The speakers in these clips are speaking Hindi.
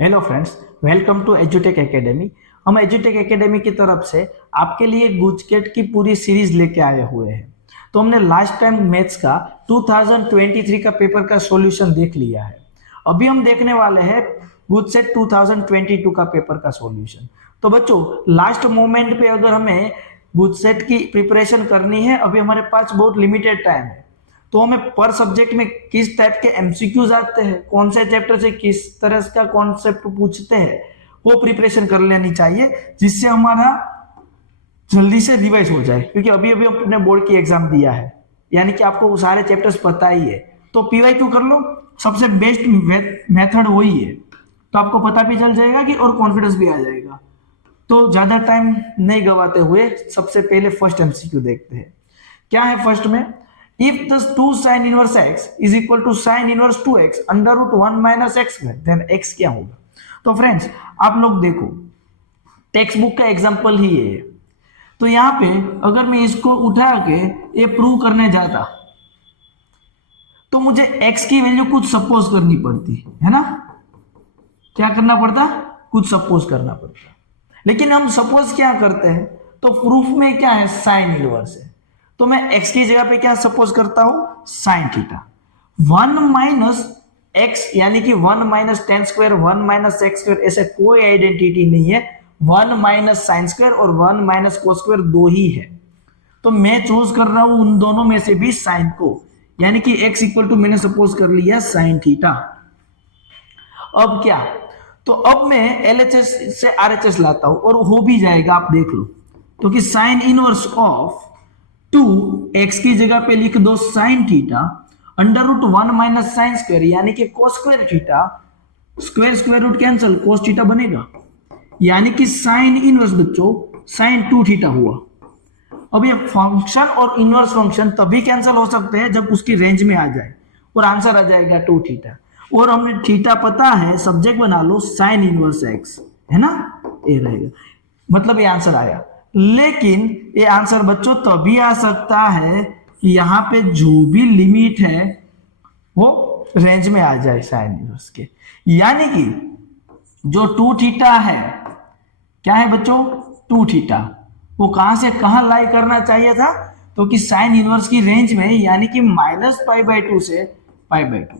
हेलो फ्रेंड्स, वेलकम टू एजुटेक एकेडमी। हम एजुटेक एकेडमी की तरफ से आपके लिए गुजकेट की पूरी सीरीज लेके आए हुए हैं। तो हमने लास्ट टाइम मैथ्स का 2023 का पेपर का सॉल्यूशन देख लिया है। अभी हम देखने वाले हैं गुजसेट 2022 का पेपर का सॉल्यूशन। तो बच्चों, लास्ट मोमेंट पे अगर हमें गुजसेट की प्रिपरेशन करनी है, अभी हमारे पास बहुत लिमिटेड टाइम है, तो हमें पर सब्जेक्ट में किस टाइप के एमसीक्यूज आते हैं, कौन से चैप्टर से किस तरह का कॉन्सेप्ट पूछते हैं, वो प्रिपरेशन कर लेनी चाहिए, जिससे हमारा जल्दी से रिवाइज हो जाए। क्योंकि अभी अभी अपने बोर्ड की एग्जाम दिया है, यानी कि आपको वो सारे चैप्टर्स पता ही है। तो पीवाई 2 कर लो, सबसे बेस्ट मेथड वही है। तो आपको पता भी चल जाएगा कि और कॉन्फिडेंस भी आ जाएगा। तो ज्यादा टाइम नहीं गवाते हुए सबसे पहले फर्स्ट एमसीक्यू देखते हैं। क्या है फर्स्ट में? If the 2 sin inverse x is equal to sin inverse 2x under root 1 minus x square, then x क्या होगा? तो फ्रेंड्स, आप लोग देखो, टेक्स्ट बुक का एग्जांपल ही है। तो यहाँ पे अगर मैं इसको उठा के ये प्रूव करने जाता, तो मुझे x की वैल्यू कुछ सपोज करनी पड़ती है ना। क्या करना पड़ता? कुछ सपोज करना पड़ता। लेकिन हम सपोज क्या करते हैं, तो प्रूफ में क्या है? साइन इनवर्स है। तो मैं x की जगह पे क्या सपोज करता हूं? Sine theta. 1 माइनस एक्स यानी कि 1 minus ten square 1 minus x square, ऐसे कोई आइडेंटिटी नहीं है। 1 माइनस साइन स्क्वायर और 1 माइनस कोस स्क्वायर दो ही है। तो मैं चूज कर रहा हूं उन दोनों में से भी साइन को, यानी कि x इक्वल टू मैंने सपोज कर लिया साइन थीटा। अब क्या? तो अब मैं एलएचएस से आरएचएस लाता हूं और हो भी जाएगा, आप देख लो। तो कि साइन इनवर्स ऑफ 2x की जगह पे लिख दो sine theta under root 1 minus sine square, यानी कि cos square theta, square square root cancel, cos theta बनेगा, यानी कि साइन इनवर्स बच्चों साइन 2 थीटा हुआ। अब ये फंक्शन और इनवर्स फंक्शन तभी कैंसिल हो सकते हैं जब उसकी रेंज में आ जाए और आंसर आ जाएगा 2 थीटा। और हमें थीटा पता है, सब्जेक्ट बना लो साइन इनवर्स एक्स, है ना, ये रहेगा, मतलब ये आंसर आया। लेकिन ये आंसर बच्चों तभी आ सकता है कि यहाँ पे जो भी लिमिट है वो रेंज में आ जाए साइन इनवर्स के, यानी कि जो 2 थीटा है, क्या है बच्चों? 2 थीटा, वो कहां से कहां लाई करना चाहिए था? तो कि साइन इनवर्स की रेंज में, यानी कि माइनस पाई बाई 2 से पाई बाई 2।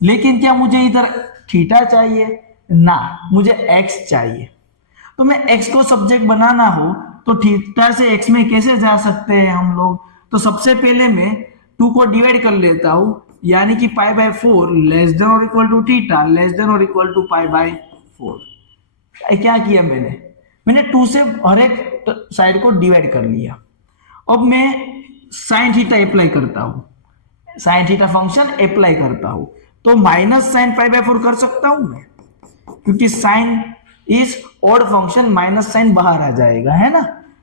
लेकिन क्या मुझे इधर थीटा चाहिए? ना, मुझे एक्स चाहिए। तो मैं x को सब्जेक्ट बनाना हो तो थीटा से x में कैसे जा सकते हैं हम लोग? तो सबसे पहले मैं 2 को डिवाइड कर लेता हूं, यानी कि पाई बाय 4 लेस देन और equal to theta less than और इक्वल टू पाई बाय 4। क्या किया मैंने 2 से हर एक साइड को डिवाइड कर लिया। अब मैं साइन थीटा अप्लाई करता हूं, साइन थीटा फंक्शन अप्लाई करता हूं, तो माइनस साइन पाई बाय 4 कर सकता हूं मैं, क्योंकि sine is odd function, minus sine बाहर आ जाएगा, है ना।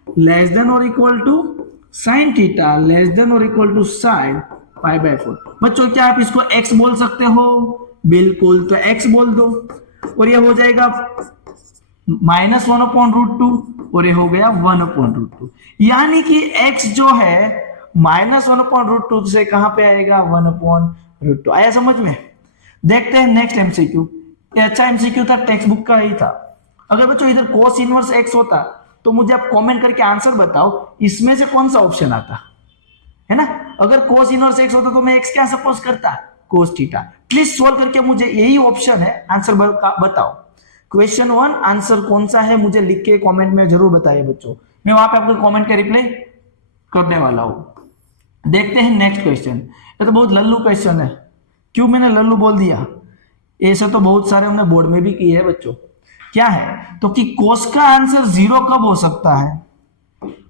लेस देन और equal to sine theta less than और equal to sine pi by 4। बच्चों, क्या आप इसको x बोल सकते हो? बिल्कुल, तो x बोल दो और ये हो जाएगा माइनस 1 अपॉन रूट 2 और ये हो गया 1 अपॉन रूट 2, यानी कि x जो है माइनस 1 अपॉन रूट 2 से कहां पे आएगा? 1 अपॉन रूट 2। आया समझ में? देखते हैं नेक्स्ट एमसीक्यू। ये अच्छा एमसीक्यू था, टेक्स्ट बुक का ही था। अगर बच्चों इधर कोस इनवर्स एक्स होता तो मुझे आप कमेंट करके आंसर बताओ, इसमें से कौन सा ऑप्शन आता, है ना। अगर कोस इनवर्स एक्स होता तो मैं एक्स क्या सपोज करता? Cos theta. प्लीज सोल्व करके मुझे, यही ऑप्शन है, आंसर बताओ। क्वेश्चन 1 आंसर कौन सा है मुझे लिख के कमेंट में जरूर बताइए बच्चों, मैं वहां पे आपको कमेंट का रिप्लाई करने वाला हूं। देखते हैं नेक्स्ट क्वेश्चन। ये तो बहुत लल्लू क्वेश्चन है। क्यों मैंने लल्लू बोल दिया? ऐसे तो बहुत सारे हमने बोर्ड में भी किए हैं बच्चों। क्या है? तो कि कोस का आंसर 0 कब हो सकता है?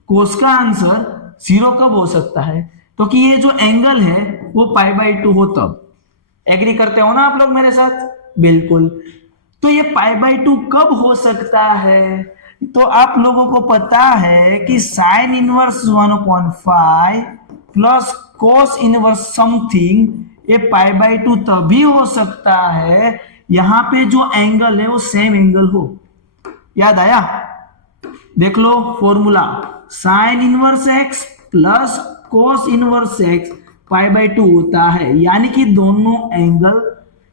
कोस का आंसर 0 कब हो सकता है? तो कि ये जो एंगल है वो पाई बाई 2 हो तब। एग्री करते हो ना आप लोग मेरे साथ? बिल्कुल। तो ये पाई बाई 2 कब हो सकता है? तो आप लोगों को पता है कि sine inverse 1/5 plus cos inverse something, ये पाई बाई 2 तभी हो सकता है यहां पे जो एंगल है वो सेम एंगल हो। याद आया? देख लो formula, sine inverse X plus cos inverse X pi by 2 होता है, यानी कि दोनों एंगल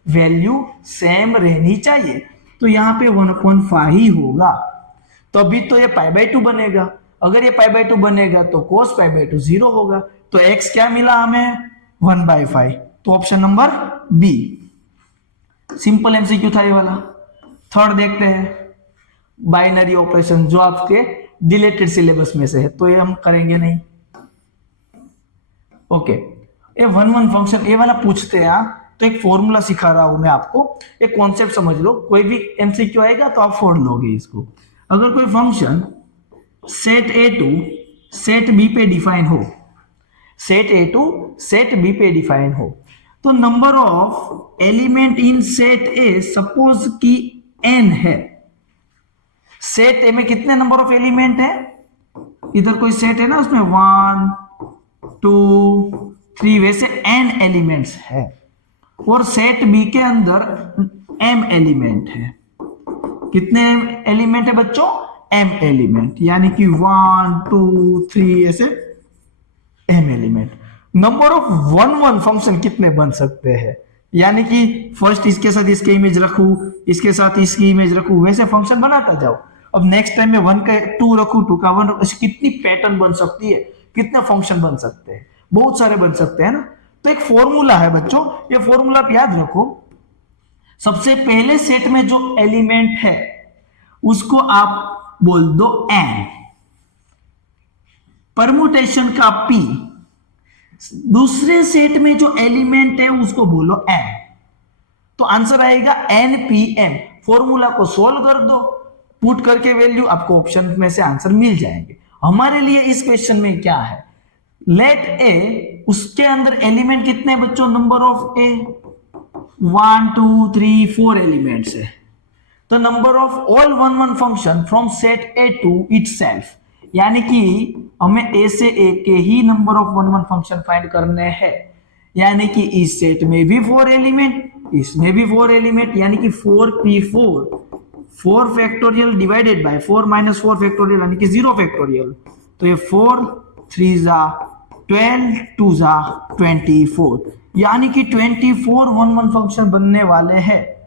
वैल्यू सेम रहनी चाहिए। तो यहाँ पे 1/5 ही होगा, तो अभी तो ये π/2 बनेगा। अगर ये π/2 बनेगा तो cos π/2 0 होगा, तो x क्या मिला हमें 1/5, तो option number b. Simple MCQ था ये वाला। थर्ड देखते हैं, बाइनरी ऑपरेशन जो आपके डिलेटेड सिलेबस में से है, तो ये हम करेंगे नहीं। ओके, ये 1 फंक्शन ये वाला पूछते हैं, तो एक फॉर्मूला सिखा रहा हूं मैं आपको, एक कॉन्सेप्ट समझ लो। कोई भी एमसीक्यू आएगा तो आप फोड़ लोगे इसको। अगर कोई function set a to set b पे डिफाइन हो, set a to set b पे डिफाइन हो, तो number of element in set a suppose कि n है। सेट ए में कितने नंबर ऑफ एलिमेंट है, इधर कोई सेट है ना, उसमें 1 2 3 वैसे n एलिमेंट्स है, और सेट बी के अंदर m एलिमेंट है। कितने एलिमेंट है बच्चों, m एलिमेंट, यानी कि 1 2 3 ऐसे m element. Number of 1 function कितने बन सकते हैं, यानी कि फर्स्ट इसके साथ इसके इमेज रखूं, इसके साथ इसकी इमेज रखूं, वैसे फंक्शन बनाता जाओ। अब नेक्स्ट टाइम में 1 का 2 रखूं, 2 का 1, ऐसी कितनी पैटर्न बन सकती है, कितने फंक्शन बन सकते हैं, बहुत सारे बन सकते हैं ना। तो एक फॉर्मूला है बच्चों, ये फॉर्मूला आप याद रखो। सबसे पहले सेट में जो एलिमेंट है उसको आप बोल दो n, परमुटेशन का p, दूसरे सेट में जो एलिमेंट है उसको बोलो m, तो आंसर आएगा npm। फॉर्मूला को सोल्व कर दो, पुट करके वैल्यू, आपको ऑप्शन में से आंसर मिल जाएंगे। हमारे लिए इस क्वेश्चन में क्या है, लेट ए, उसके अंदर एलिमेंट कितने बच्चों, नंबर ऑफ ए 1 2 3 4 एलिमेंट्स है, तो number of all 1 function from set a to itself, यानी कि हमें ए से ए के ही नंबर ऑफ 1 फंक्शन फाइंड करने हैं, यानी कि इस सेट में भी 4 एलिमेंट, इसमें भी 4 एलिमेंट, यानी कि 4p4, 4 factorial divided by 4 minus 4 factorial, यानी कि 0 फैक्टोरियल, तो ये 4 3 जा 12 2 जा 24, यानी कि 24 1 फंक्शन बनने वाले हैं।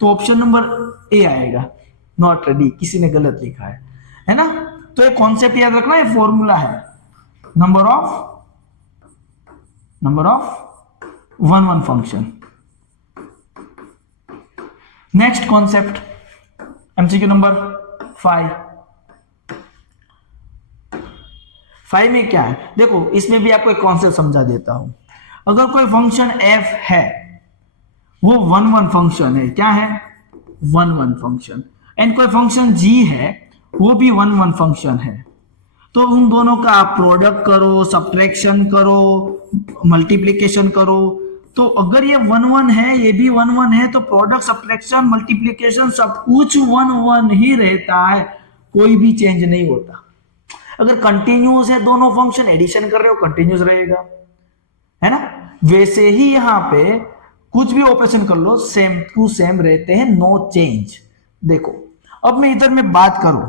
तो ऑप्शन नंबर ए आएगा, नॉट रेडी, किसी ने गलत लिखा है ना। तो एक कॉन्सेप्ट याद रखना, ये फॉर्मूला है, number of 1 function. Next concept, MCQ number 5 में क्या है, देखो इसमें भी आपको एक कॉन्सेप्ट समझा देता हूं। अगर कोई फंक्शन f है, वो 1 फंक्शन है, क्या है 1 फंक्शन, एंड कोई फंक्शन g है, वो भी 1 फंक्शन है, तो उन दोनों का आप प्रोडक्ट करो, सब्ट्रैक्शन करो, मल्टीप्लिकेशन करो, तो अगर ये 1 है, ये भी 1 है, तो प्रोडक्ट सब्ट्रैक्शन मल्टीप्लिकेशन सब कुछ 1 ही रहता है, कोई भी चेंज नहीं होता। अगर कंटिन्यूअस है दोनों फंक्शन, एडिशन कर रहे हो, कंटिन्यूअस रहेगा, है ना। वैसे ही यहां पे कुछ भी ऑपरेशन कर लो, सेम टू सेम रहते हैं, नो चेंज। देखो अब मैं इधर में बात करूं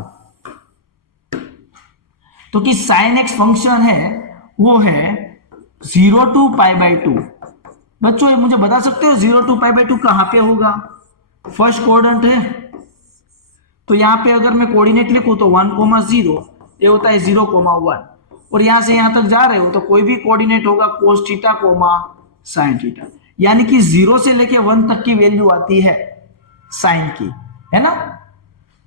तो कि sin x फंक्शन है, वो है 0 to π/2। बच्चों ये मुझे बता सकते हो 0 to π/2 कहां पे होगा, फर्स्ट कोऑर्डिनेट है, तो यहां पे अगर मैं कोऑर्डिनेट लिखूं तो 1,0, ये होता है 0,1, और यहां से यहां तक जा रहे हो तो कोई भी कोऑर्डिनेट होगा cos θ, sin θ, यानी कि 0 से लेके 1 तक की वैल्यू आती है साइन की, है ना।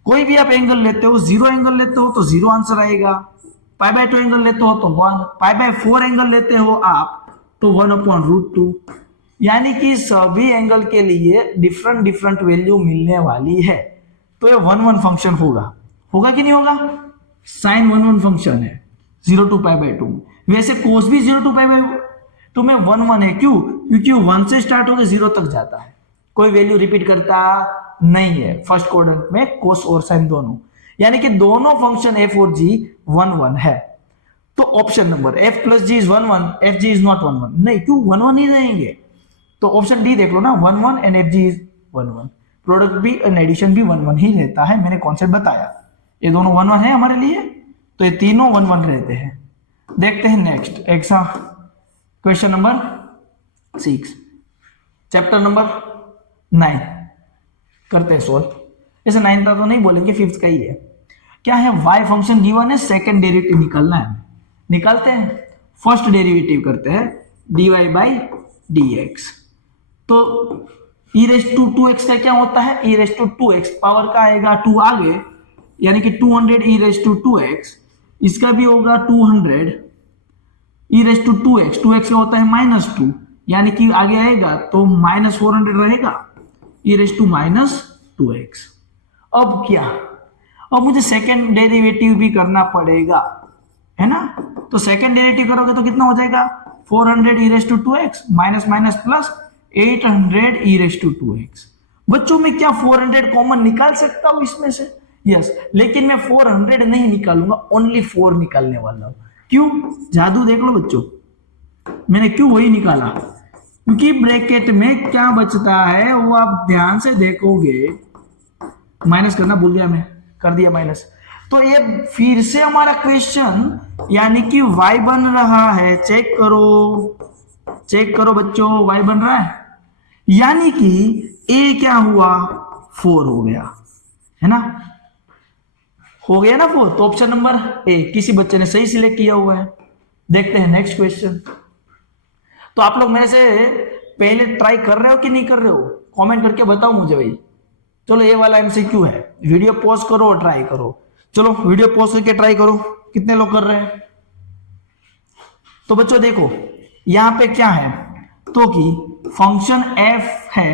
कोई भी आप एंगल लेते हो, 0 एंगल लेते हो तो 0 आंसर आएगा, π/2 एंगल लेते हो तो 1, π/4 एंगल लेते हो आप तो 1/√2, यानी कि सभी एंगल के लिए डिफरेंट वैल्यू मिलने वाली है। तो ये 1 फंक्शन होगा कि नहीं होगा, साइन 1 फंक्शन है 0 to π/2। वैसे कोस भी 0 to π/2 में 1 है, क्यों, क्योंकि 1 से स्टार्ट होकर 0 तक जाता है, कोई वैल्यू रिपीट करता नहीं है फर्स्ट कोऑर्डिनेट में, कोस और साइन दोनों, यानी कि दोनों फंक्शन f और g 1 है। तो option number f plus g is 1 f g is not 1 नहीं, क्यों 1 ही रहेंगे, तो ऑप्शन डी देख लो ना, 1 and f g is 1, product भी एंड एडिशन भी 1 ही रहता है, मैंने कॉन्सेप्ट बताया, ये दोनों 1 है हमारे लिए, तो ये तीनों 1 रहते हैं। देखते हैं next exam, question number 6, chapter number 9 करते हैं सोल्व। ऐसे 9 का तो नहीं बोलेंगे, 5th का ही है। क्या है, y फंक्शन गिवन है, सेकंड डेरिवेटिव निकालना है। निकालते हैं, फर्स्ट डेरिवेटिव करते हैं dy बाई dx। तो e रेस टू 2x का क्या होता है, e raise to 2x, power का आएगा 2 आगे, यानी कि 200 e रेस टू 2x, इसका भी होगा 200 e raise to 2x, 2x का होता है -2, यानी कि आगे आएगा तो -400 रहेगा, e रेस टू -2x। अब क्या, अब मुझे सेकेंड डेरिवेटिव भी करना पड़ेगा, है ना। तो सेकेंड डेरिवेटिव करोगे तो कितना हो जाएगा, 400 e raise to 2x minus minus plus 800 e raise to 2x। बच्चों में क्या 400 कॉमन निकाल सकता हूं इसमें से, यस, लेकिन मैं 400 नहीं निकालूंगा, ओनली 4 निकालने वाला हूं। क्यों, जादू देख लो बच्चों, मैंने क्यों वही निकाला, क्योंकि ब्रैकेट में क्या बचता है वो आप ध्यान से देखोगे। माइनस करना भूल गया मैं, कर दिया माइनस। तो ये फिर से हमारा क्वेश्चन, यानी कि y बन रहा है, चेक करो बच्चों, y बन रहा है, यानी कि a क्या हुआ, 4 हो गया, है ना, हो गया ना 4। तो ऑप्शन नंबर ए किसी बच्चे ने सही सिलेक्ट किया हुआ है। देखते हैं नेक्स्ट क्वेश्चन। तो आप लोग मेरे से पहले ट्राई कर रहे हो कि नहीं कर रहे हो, कमेंट करके बताओ मुझे भाई। चलो ये वाला एमसीक्यू है, वीडियो पॉज करो और ट्राई करो। चलो वीडियो पॉज करके ट्राई करो, कितने लोग कर रहे हैं। तो बच्चों देखो यहां पे क्या है, तो कि फंक्शन f है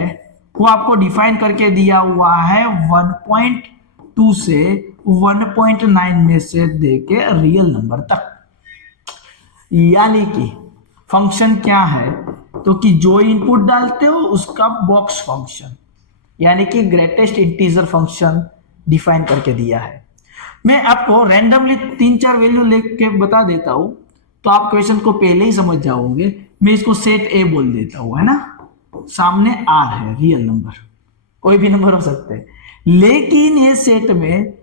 वो आपको डिफाइन करके दिया हुआ है 1.2 से 1.9 में से देके रियल नंबर तक, यानी कि फंक्शन क्या है, तो कि जो इनपुट डालते हो उसका बॉक्स फंक्शन, यानी कि ग्रेटेस्ट इंटीजर फंक्शन डिफाइन करके दिया है। मैं आपको रैंडमली 3-4 वैल्यू लेके बता देता हूं, तो आप क्वेश्चन को पहले ही समझ जाओगे। मैं इसको सेट ए बोल देता हूं, है ना, सामने आर है, रियल नंबर, कोई भी नंबर हो सकते हैं, लेकिन ये सेट में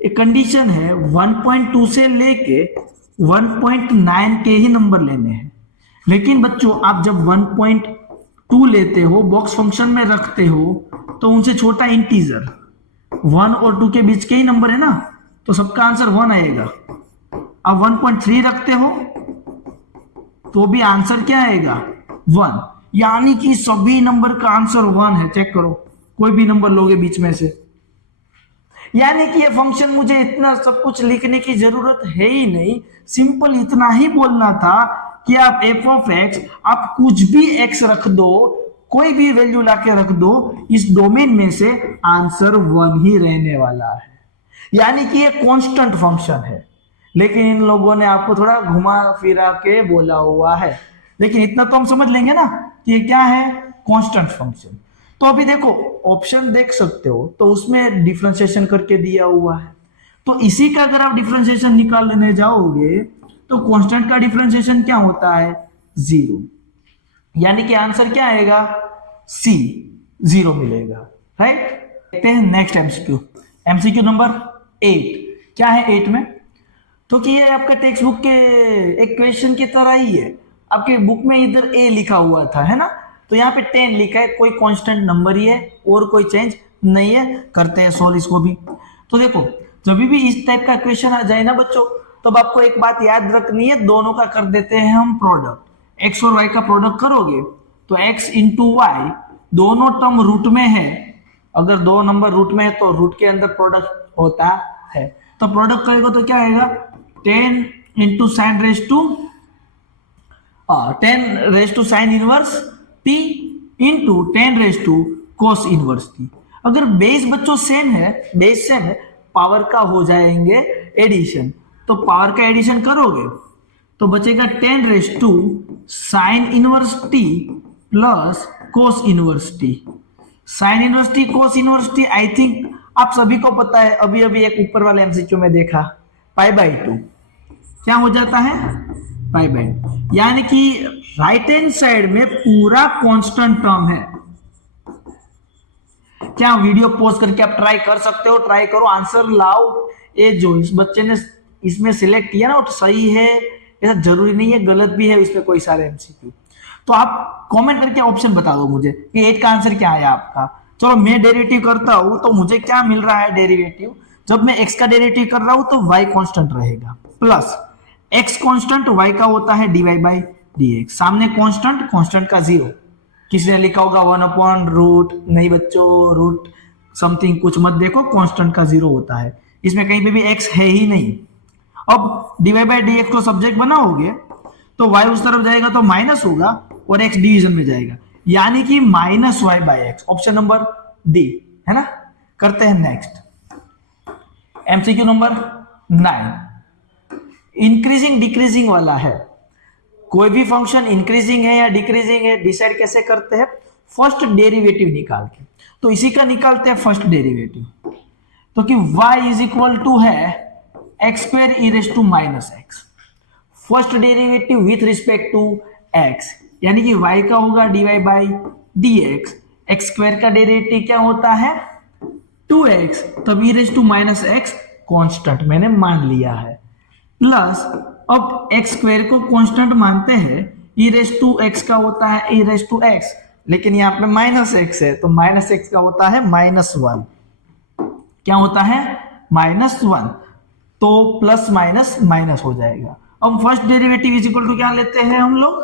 एक कंडीशन है 1.2 से लेके 1.9 के ही नंबर लेने हैं। लेकिन बच्चों आप जब 1.2 लेते हो, बॉक्स फंक्शन में रखते हो, तो उनसे छोटा इंटीजर 1 और 2 के बीच के ही नंबर है ना, तो सबका आंसर 1 आएगा। अब 1.3 रखते हो तो भी आंसर क्या आएगा, 1, यानी कि सभी नंबर का आंसर 1 है। चेक करो, कोई भी नंबर लोगे बीच में से, यानी कि ये फंक्शन मुझे इतना सब कुछ लिखने की जरूरत है ही नहीं, सिंपल इतना ही बोलना था कि आप f ऑफ x, आप कुछ भी x रख दो, कोई भी वैल्यू लाके रख दो, इस डोमेन में से आंसर 1 ही रहने वाला है, यानी कि ये कांस्टेंट फंक्शन है। लेकिन इन लोगों ने आपको थोड़ा घुमा फिरा के बोला हुआ है, लेकिन इतना तो हम समझ लेंगे ना कि ये क्या है, कांस्टेंट फंक्शन। तो अभी देखो ऑप्शन देख सकते हो, तो उसमें डिफरेंशिएशन करके दिया हुआ है, तो इसी का अगर आप डिफरेंशिएशन निकालने जाओगे तो कांस्टेंट का डिफरेंशिएशन क्या होता है, 0, यानी कि आंसर क्या आएगा, सी, 0 मिलेगा, राइट। देखते हैं नेक्स्ट एमसीक्यू, एमसीक्यू नंबर 8। क्या है 8 में, तो कि ये आपका टेक्स्ट बुक के एक क्वेश्चन की तरह ही है। आपके बुक में इधर ए लिखा हुआ था, है ना, तो यहाँ पे 10 लिखा है, कोई कांस्टेंट नंबर ही है और कोई चेंज नहीं है। करते हैं सॉल्व इसको भी। तो देखो जब भी इस टाइप का क्वेश्चन आ जाए ना बच्चों, तब आपको एक बात याद रखनी है, दोनों का कर देते हैं हम प्रोडक्ट। एक्स और वाई का प्रोडक्ट करोगे तो एक्स इंटू वाई, दोनों टर्म रूट में है, अगर दो नंबर रूट में है तो रूट के अंदर प्रोडक्ट होता है, तो प्रोडक्ट करेगा तो क्या आएगा, 10 into sine raise to 10 raise to sine inverse t into 10 raise to cos inverse t. अगर बेस बच्चों सेम है, बेस सेम है, पावर का हो जाएंगे एडिशन, तो पावर का एडिशन करोगे तो बचेगा 10 raise to sine inverse t plus cos inverse t. Sine inverse t, cos inverse t, I think आप सभी को पता है, अभी अभी एक ऊपर वाले एमसीक्यू में देखा, π/2 क्या हो जाता है, π/2, यानी कि राइट हैंड साइड में पूरा कांस्टेंट टर्म है। क्या वीडियो पॉज करके आप ट्राई कर सकते हो, ट्राई करो, आंसर लाओ। ये जो इस बच्चे ने इसमें सिलेक्ट किया ना वो सही है, ऐसा जरूरी नहीं है, गलत भी है इसमें कोई सारे एमसीक्यू। तो आप कमेंट करके ऑप्शन बता दो मुझे कि 8 का आंसर क्या आया आपका। चलो मैं डेरिवेटिव करता हूं तो मुझे क्या मिल रहा है डेरिवेटिव, जब मैं x का डेरिवेटिव कर रहा हूं तो y कांस्टेंट रहेगा, प्लस x कांस्टेंट y का होता है dy बाई dx, सामने कांस्टेंट, कांस्टेंट का जीरो, किसी ने लिखा होगा 1/रूट, नहीं बच्चों रूट समथिंग कुछ मत देखो, कांस्टेंट का जीरो होता है, इसमें कहीं पे भी x है ही नहीं। अब dy बाई dx को सब्जेक्ट बनाओगे तो y उस तरफ जाएगा तो माइनस होगा और x डिवीजन में जाएगा, यानी कि minus y by x, option number d है ना। करते हैं next MCQ number 9, increasing decreasing वाला है। कोई भी फंक्शन इंक्रीजिंग है या डिक्रीजिंग है डिसाइड कैसे करते हैं, फर्स्ट डेरिवेटिव निकाल के, तो इसी का निकालते हैं फर्स्ट डेरिवेटिव, तो कि y इज इक्वल टू है X square E raise to minus X, first derivative with respect to x, यानी कि y का होगा dy by dx, X square का डेरिवेटिव क्या होता है 2x, तब E raise to minus X constant मैंने मान लिया है, प्लस अब एक्स स्क्वायर को कांस्टेंट मानते हैं, ई रेज टू एक्स का होता है ई रेज टू एक्स, लेकिन यहाँ पे माइनस एक्स है तो माइनस एक्स का होता है -1, क्या होता है -1, तो प्लस माइनस माइनस हो जाएगा। अब first derivative is equal to क्या लेते हैं हम लोग,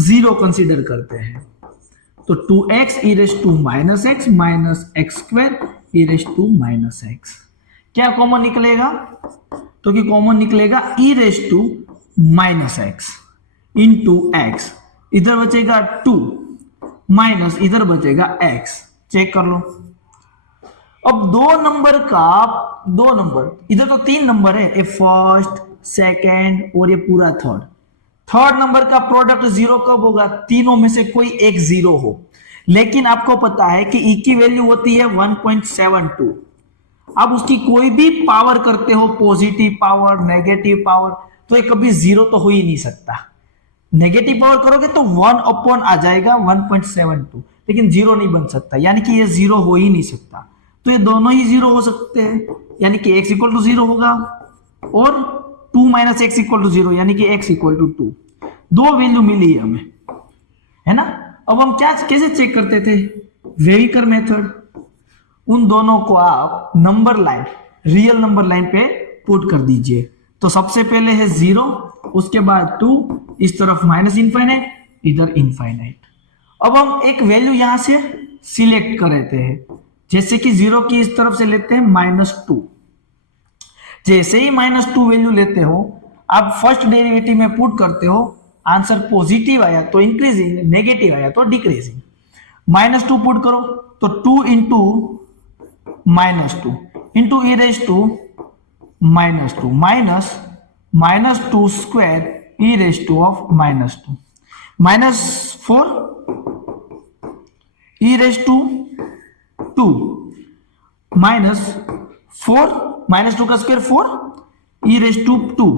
0 कंसीडर करते हैं, तो 2x E raise to minus X minus x square E raise to minus X, क्या कॉमन निकलेगा, तो कि कॉमन निकलेगा E raise to minus X into X, इधर बचेगा 2 माइनस इधर बचेगा x, चेक कर लो। अब दो नंबर इधर तो 3 नंबर है, ये फर्स्ट सेकंड और ये पूरा थर्ड नंबर का प्रोडक्ट 0 कब होगा, तीनों में से कोई एक 0 हो, लेकिन आपको पता है कि e की वैल्यू होती है 1.72, आप उसकी कोई भी पावर करते हो, पॉजिटिव पावर नेगेटिव पावर, तो ये कभी 0 तो हो ही नहीं सकता, नेगेटिव पावर करोगे तो 1 अपॉन आ जाएगा 1.72, लेकिन 0 नहीं बन सकता, यानी कि ये 0 हो ही नहीं सकता, तो ये दोनों ही 0 हो सकते हैं, यानी कि x इक्वल टू 0 होगा और 2 माइनस एक्स इक्वल टू 0, यानी कि x इक्वल टू 2, दो वैल्यू मिली है हमें, है ना। अब हम क्या कैसे चेक करते थे, वेविकर मेथड, उन दोनों को आप number line, real number line पे पुट कर दीजिए, तो सबसे पहले है 0, उसके बाद 2, इस तरफ माइनस इनफाइनाइट, इधर इनफाइनाइट। अब हम एक वैल्यू यहां से सिलेक्ट कर लेते हैं, जैसे कि 0 की इस तरफ से लेते हैं -2, जैसे ही -2 वैल्यू लेते हो आप फर्स्ट डेरिवेटिव में पुट करते हो, आंसर पॉजिटिव आया तो इंक्रीजिंग, नेगेटिव आया तो डिक्रीजिंग, -2 पुट करो तो 2 into -2 into e raise to -2 minus -2 square E raise to of -2 -4 e raise to 2 -4 -2 का स्क्वायर 4 ई रेज टू 2,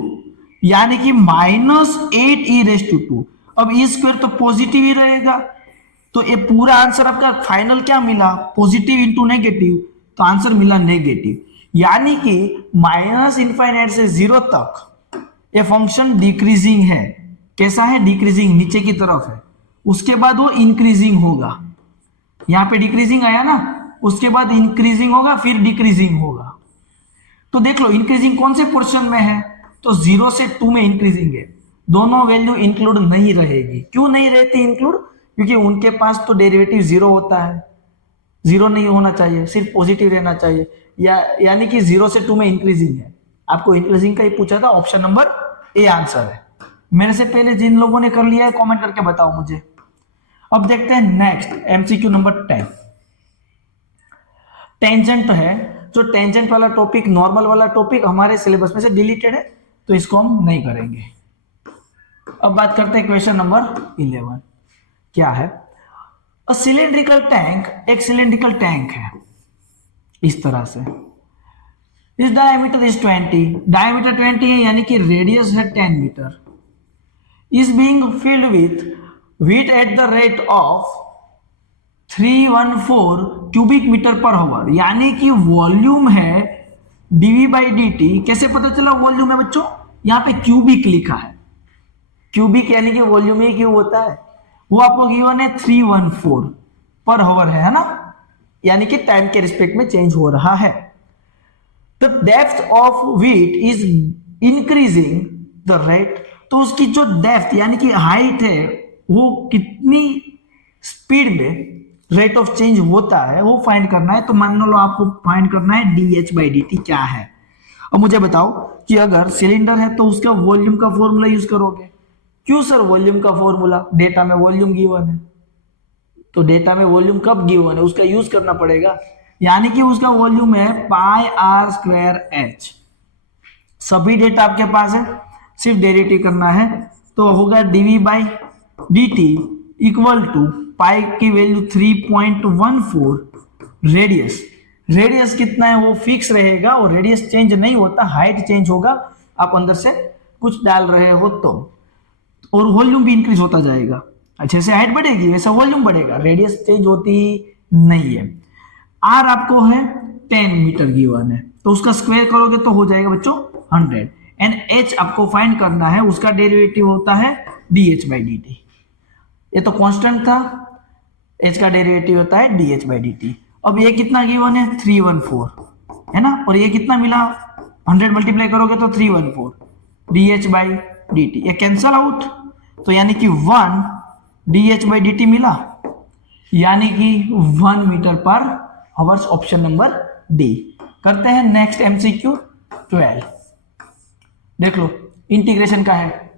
यानी कि -8 ई रेज टू 2। अब ई स्क्वायर तो पॉजिटिव ही रहेगा, तो ये पूरा आंसर आपका फाइनल क्या मिला, पॉजिटिव इंटू नेगेटिव, तो आंसर मिला नेगेटिव, यानी कि माइनस इनफाइनाइट से 0 तक ये फंक्शन डिक्रीजिंग है। कैसा है, डिक्रीजिंग, नीचे की तरफ है, उसके बाद वो इंक्रीजिंग होगा, यहां पे डिक्रीजिंग आया ना, उसके बाद इंक्रीजिंग होगा फिर डिक्रीजिंग होगा। तो देख लो इंक्रीजिंग कौन से पोर्शन में है, तो 0 से 2 में इंक्रीजिंग है, दोनों वैल्यू इंक्लूड नहीं रहेगी। क्यों नहीं रहती इंक्लूड, क्योंकि उनके पास तो डेरिवेटिव 0 होता है, 0 नहीं होना चाहिए, सिर्फ पॉजिटिव रहना चाहिए, यानी कि 0 से 2 में इंक्रीजिंग है। आपको इंक्रीजिंग का ही पूछा था, ऑप्शन नंबर ए आंसर है। मेरे से पहले जिन लोगों ने कर लिया है कमेंट करके बताओ मुझे। अब देखते हैं नेक्स्ट एमसीक्यू नंबर 10, टेंजेंट है। जो टेंजेंट वाला टॉपिक, नॉर्मल वाला टॉपिक हमारे सिलेबस में से डिलीटेड है, तो इसको हम नहीं करेंगे। अब बात करते हैं क्वेश्चन नंबर 11, क्या है, अ सिलेंड्रिकल टैंक, एक सिलेंड्रिकल टैंक है इस तरह से, इस डायमीटर इज 20, डायमीटर 20 है, यानी कि रेडियस है 10 metre, is being filled with at the rate of 314 cubic metre per hour, यानी कि वॉल्यूम है dv बाई dt। कैसे पता चला वॉल्यूम है बच्चों, यहाँ पे क्यूबिक लिखा है, क्यूबिक यानी कि वॉल्यूम ही क्यूब होता है, वो आपको गिवन है 314 पर आवर है ना। यानी कि टाइम के रिस्पेक्ट में चेंज हो रहा है। The depth of wheat is increasing the rate, तो उसकी जो डेप्थ यानी कि हाइट है वो कितनी स्पीड में रेट ऑफ चेंज होता है वो फाइंड करना है। तो मान लो आपको फाइंड करना है dH/dt क्या है। अब मुझे बताओ कि अगर सिलेंडर है तो उसका वॉल्यूम का फॉर्मूला यूज करोगे। क्यों सर वॉल्यूम का फॉर्मूला, डेटा में वॉल्यूम गिवन है, तो डेटा में वॉल्यूम कब गिवन है उसका यूज करना पड़ेगा, यानी कि उसका वॉल्यूम है πr²h। सभी डेटा आपके पास है, सिर्फ डेरिवेटिव करना है, तो होगा dV/dt इक्वल टू पाई की वैल्यू 3.14, रेडियस कितना है वो फिक्स रहेगा और रेडियस चेंज नहीं होता, हाइट चेंज होगा आप अंदर से कुछ डाल रहे हो तो, और वॉल्यूम भी इंक्रीज होता जाएगा। अच्छे से हाइट बढ़ेगी वैसा वॉल्यूम बढ़ेगा, रेडियस चेंज होती नहीं है। आर आपको है 10 मीटर गिवन है, तो उसका स्क्वायर करोगे तो हो जाएगा बच्चों 100। एंड एच आपको फाइंड करना है, उसका डेरिवेटिव होता है dH/dt। ये तो कांस्टेंट था, एच का डेरिवेटिव होता है dH/dt। अब ये कितना गिवन है 314 है ना, और ये कितना मिला 100 मल्टीप्लाई करोगे तो 314 dH/dt, ये कैंसल आउट, तो यानी कि 1 dH/dt मिला, यानी कि 1 मीटर पर आवर्स, ऑप्शन नंबर डी। करते हैं नेक्स्ट MCQ 12। देख लो इंटीग्रेशन का है,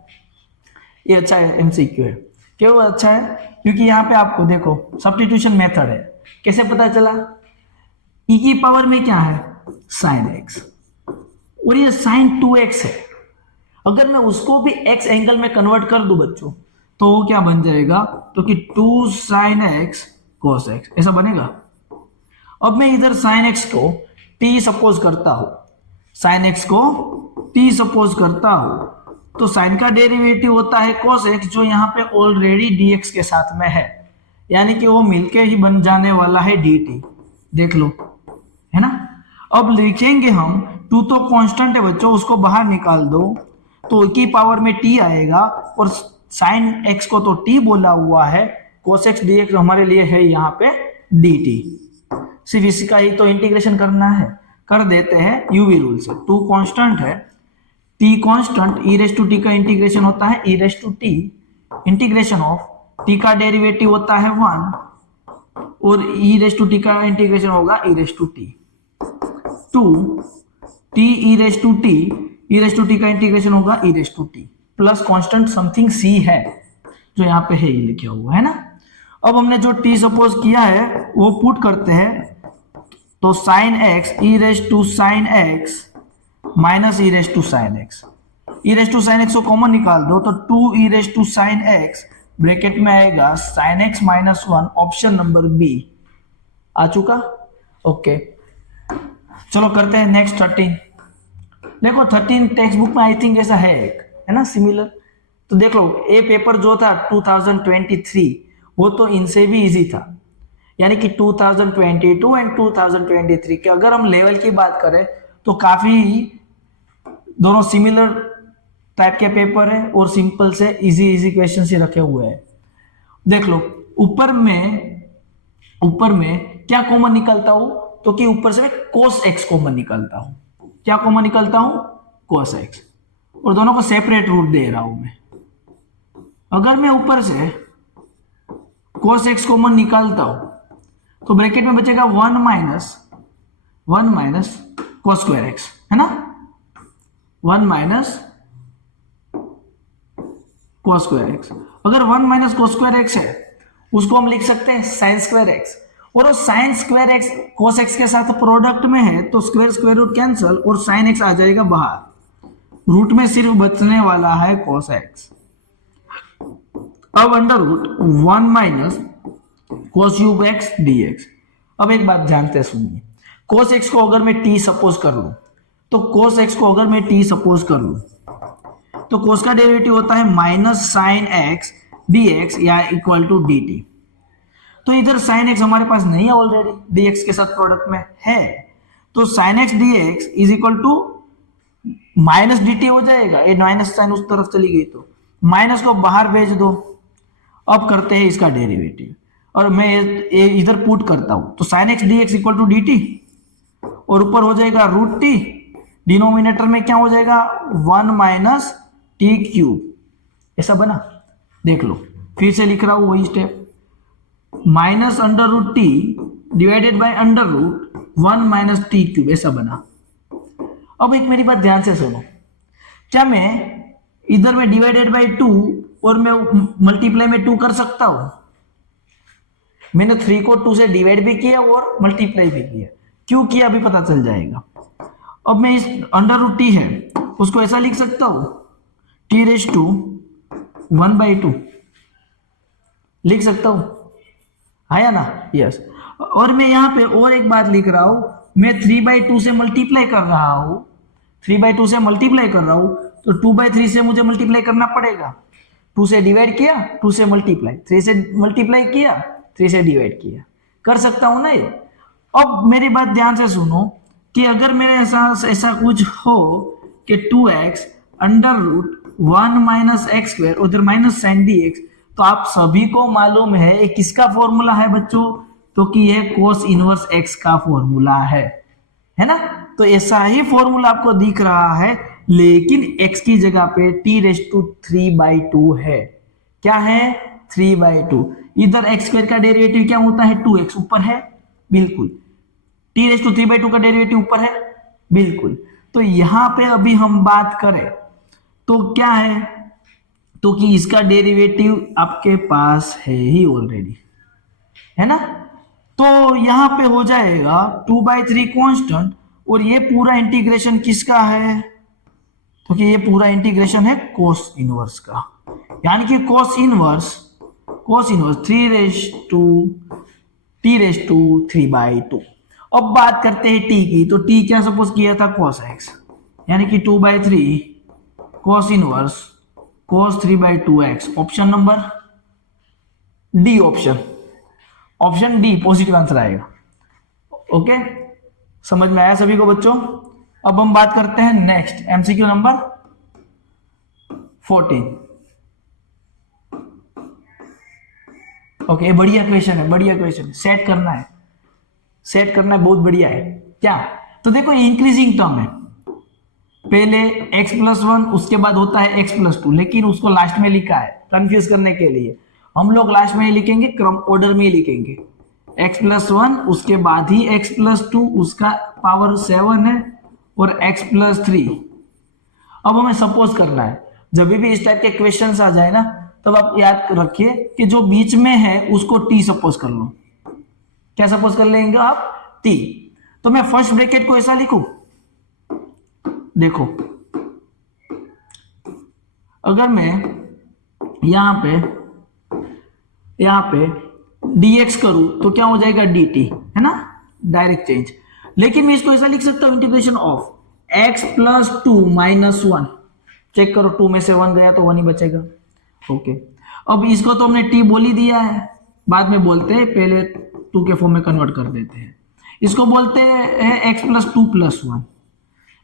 ये अच्छा है MCQ है। क्यों अच्छा है, क्योंकि यहाँ पे आपको देखो सब्स्टिट्यूशन मेथड है। कैसे पता चला, e की पावर में क्या है sin x और ये sin 2x है, अगर मैं उसको भी x एंगल में कन्वर्ट कर दूं बच्चों तो वो क्या बन जाएगा, तो कि 2 sin x cos x ऐसा बनेगा। अब मैं इधर sin x को t सपोज करता हूं, sin x को t सपोज करता हूं, तो sin का डेरिवेटिव होता है cos x, जो यहाँ पे ऑलरेडी dx के साथ में है, यानी कि वो मिलके ही बन जाने वाला है dt। देख लो है ना। अब लिखेंगे हम 2 तो कांस्टेंट है बच्चों, उसको बाहर निकाल दो तो की पावर में t आएगा, और sin x को तो t बोला हुआ है, cos x dx हमारे लिए है यहाँ पे dt। सिर्फ इसका ही तो इंटीग्रेशन करना है, कर देते हैं यूवी रूल से। 2 कांस्टेंट है, t constant, e raise to t का इंटीग्रेशन होता है e raise to t, integration of t का डेरिवेटिव होता है 1 और e रेस टू t का इंटीग्रेशन होगा e raise to t, 2 t e raise to t, e raise to t का इंटीग्रेशन होगा e raise to t plus constant something c है जो यहाँ पे है, ये लिखा हुआ है ना। अब हमने जो t सपोज किया है वो पुट करते हैं, तो sin x e raise to sin x minus e raise to sin x, e raise to sin x को कॉमन निकाल दो तो 2 e raise to sin x bracket में आएगा sin x minus 1, option number B आ चुका। ओके चलो करते हैं नेक्स्ट 13। देखो 13 टेक्स्ट बुक में आई थिंक ऐसा है एक, है ना सिमिलर। तो देख लो ये पेपर जो था 2023 वो तो इनसे भी इजी था, यानी कि 2022 एंड 2023 के अगर हम लेवल की बात करें तो काफी दोनों सिमिलर टाइप के पेपर है और सिंपल से इजी क्वेश्चन ही रखे हुए हैं। देख लो ऊपर में क्या कॉमन निकलता हूं, तो कि ऊपर से मैं cos x कॉमन निकलता हूं, क्या कॉमन निकलता हूं cos x, और दोनों को सेपरेट रूट दे रहा हूं मैं। अगर मैं ऊपर से cos x कॉमन निकालता हूं तो ब्रैकेट में बचेगा 1 माइनस cos स्क्वायर x, है ना, 1 माइनस cos स्क्वायर x। अगर 1 माइनस cos स्क्वायर x है उसको हम लिख सकते हैं sin स्क्वायर x, और वो sin square x cos x के साथ प्रोडक्ट में है तो स्क्वायर रूट कैंसल और sin x आ जाएगा बाहर, रूट में सिर्फ बचने वाला है cos x। अब under root 1 minus cos cube x dx। अब एक बात ध्यान से सुनिए, cos x को अगर मैं t सपोज कर लूं, तो cos x को अगर मैं t सपोज कर लूं तो cos का डेरिवेटिव होता है माइनस sin x dx या इक्वल टू dt। तो इधर sin x हमारे पास नहीं है ऑलरेडी, dx के साथ प्रोडक्ट में है, तो sin x dx is equal to minus dt हो जाएगा। ये माइनस साइन उस तरफ चली गई तो माइनस को बाहर भेज दो। अब करते हैं इसका डेरिवेटिव, और मैं ये इधर पुट करता हूं तो sine x d x equal to d t, और ऊपर हो जाएगा रूट टी, डिनोमिनेटर में क्या हो जाएगा 1 माइनस टी क्यूब, ऐसा बना। देख लो फिर से लिख रहा हूं वही step, minus under root t divided by under root 1 minus t cube, ऐसा बना। अब एक मेरी बात ध्यान से सुनो, क्या मैं इधर में डिवाइडेड बाय 2 और मैं मल्टीप्लाई में 2 कर सकता हूं? मैंने 3 को 2 से डिवाइड भी किया और मल्टीप्लाई भी किया, क्यों किया अभी पता चल जाएगा। अब मैं इस अंडर रूट टी है उसको ऐसा लिख सकता हूं, टी रेज टू 1/2 लिख सकता हूं, आया ना? यस। और मैं यहां पे और एक बात लिख रहा हूं, मैं 3/2 से मल्टीप्लाई कर रहा हूं, 3/2 से मल्टीप्लाई कर रहा हूं तो 2/3 से मुझे मल्टीप्लाई करना पड़ेगा। 2 से डिवाइड किया, 2 से मल्टीप्लाई, 3 से मल्टीप्लाई किया, 3 से डिवाइड किया, कर सकता हूं ना ये। अब मेरी बात ध्यान से सुनो कि अगर मेरे ऐसा कुछ हो कि 2x under root 1 minus x square, उधर माइनस साइन डी एक्स, तो आप सभी को मालूम है ये किसका फॉर्मूला है बच्चों? तो कि ये कोस इनवर्स x का फॉर्मूला है ना? तो ऐसा ही फॉर्मूला आपको दिख रहा है, लेकिन x की जगह पे t रेज टू 3/2 है। क्या है? 3/2। इधर एक्स स्क्वायर का डेरिवेटिव क्या होता है? 2x, ऊपर है बिल्कुल। t रेज टू 3/2 का डेरिवेटिव ऊपर है बिल्कुल। तो यहां पे अभी हम बात करें तो क्या है, तो कि इसका डेरिवेटिव आपके पास है ही ऑलरेडी, है ना? तो यहां पे हो जाएगा 2/3 कांस्टेंट, और ये पूरा इंटीग्रेशन किसका है? तो कि ये पूरा इंटीग्रेशन है कोस इनवर्स का, यानी कि कोस इनवर्स 3 रेज टू 3/2। अब बात करते हैं t की, तो t क्या सपोज किया था? cos x, यानी कि 2/3 cos inverse cos 3/2x, option number D, option D positive answer आएगा। ओके, समझ में आया सभी को बच्चों? अब हम बात करते हैं नेक्स्ट एमसीक्यू नंबर 14। ओके, बढ़िया क्वेश्चन है, बढ़िया क्वेश्चन, सेट करना है, बहुत बढ़िया है। क्या? तो देखो इंक्रीजिंग टर्म है, पहले x+1 उसके बाद होता है x+2, लेकिन उसको लास्ट में लिखा है कंफ्यूज करने के लिए। हम लोग लास्ट में ही लिखेंगे, क्रम ऑर्डर में ही लिखेंगे, x+1 उसके बाद ही x+2, उसका पावर 7 है, और x+3। अब हमें सपोज करना है, जब भी इस टाइप के क्वेश्चंस आ जाए ना, तब आप याद रखिए कि जो बीच में है उसको t सपोज कर लो। क्या सपोज कर लेंगे आप? t। तो मैं फर्स्ट ब्रैकेट को ऐसा लिखूं, देखो अगर मैं यहां पे dx करूं तो क्या हो जाएगा? dt, है ना? Direct change. लेकिन मैं इसको ऐसा लिख सकता हूं, इंटीग्रेशन ऑफ x+2 - 1। चेक करो, 2 में से 1 गया तो 1 ही बचेगा। ओके, अब इसको तो हमने t बोल ही दिया है, बाद में बोलते हैं, पहले 2 के फॉर्म में कन्वर्ट कर देते हैं। इसको बोलते हैं x+2 + 1।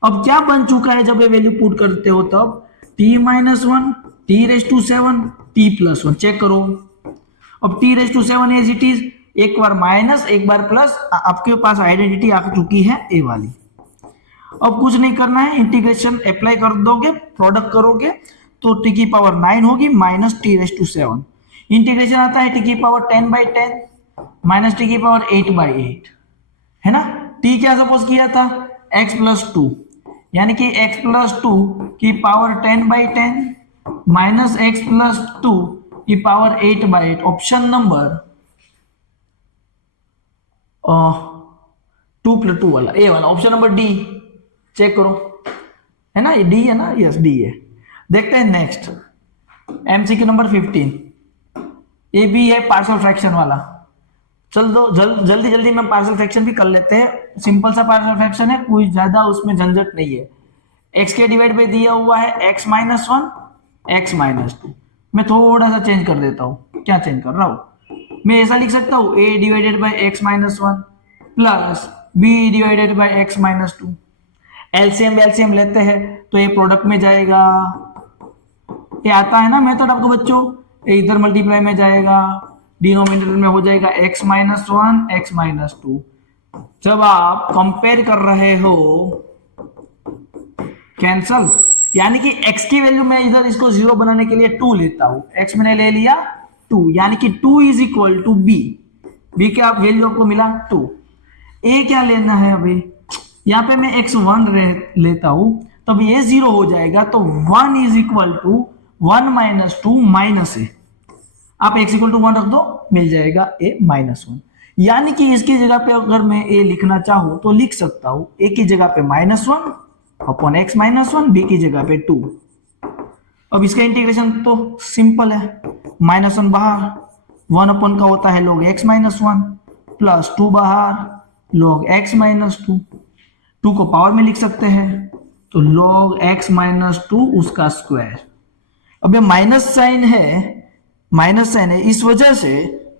अब क्या बन चुका है जब ये वैल्यू पुट करते हो तब? t - 1 t raise to 7 t + 1। Check करो, अब t raise to 7 as it is, एक बार माइनस एक बार प्लस, आपके पास आइडेंटिटी आ चुकी है ए वाली। अब कुछ नहीं करना है, इंटीग्रेशन अप्लाई कर दोगे, प्रोडक्ट करोगे तो t की पावर 9 होगी minus t raise to 7। Integration आता है t की पावर 10/10 माइनस t की पावर 8/8, है ना? t क्या सपोज किया था? x+2, यानी कि x+2 की पावर 10/10 माइनस x+2 की पावर 8/8, ऑप्शन नंबर 2+2 वाला, ए वाला, ऑप्शन नंबर डी। चेक करो, है ना? ये डी है ना? यस, डी है। देखते हैं नेक्स्ट एमसीक्यू नंबर 15। ये भी है पार्शियल फ्रैक्शन वाला। चल दो जल्दी जल्दी में पार्शियल फ्रैक्शन भी कर लेते हैं। सिंपल सा पार्शियल फ्रैक्शन है, कोई ज्यादा उसमें झंझट नहीं है। x के डिवाइड पे दिया हुआ है x - 1 x - 2। मैं थोड़ा सा चेंज कर देता हूँ। क्या चेंज कर रहा हूँ? मैं ऐसा लिख सकता हूँ a divided by x - 1 plus b divided by x - 2। LCM लेते हैं तो ये प्रोडक्ट में जाएगा, ये आता है ना मेथड आपको बच्चों, ये इधर मल्टीप्लाई में जाएगा, डिनोमिनेटर में हो जाएगा x minus one x minus two. जब आप कंपेयर कर रहे हो कैंसल, यानी कि x की वैल्यू मैं इधर इसको 0 बनाने के लिए 2 लेता हूं, x मैंने ले लिया 2, यानी कि 2 is equal to b। b क्या वैल्यू आपको मिला 2। a क्या लेना है अभी, यहाँ पे मैं x1 लेता हूं, तब ये 0 हो जाएगा, तो 1 is equal to 1 minus 2 minus A. आप x इक्वल टू 1 रख दो, मिल जाएगा a माइनस 1। यानी कि इसकी जगह पे अगर मैं a लिखना चाहूं तो लिख सकता हूं a की जगह पे -1 अपॉन x माइनस 1, b की जगह पे 2। अब इसका इंटीग्रेशन तो सिंपल है, -1 बाहर, 1 अपॉन का होता है log x माइनस 1 प्लस 2 बाहर log x माइनस 2। 2 को पावर में लिख सकते हैं, तो log x माइनस 2 उसका स्क्वायर। अब ये माइनस साइन है, इस वजह से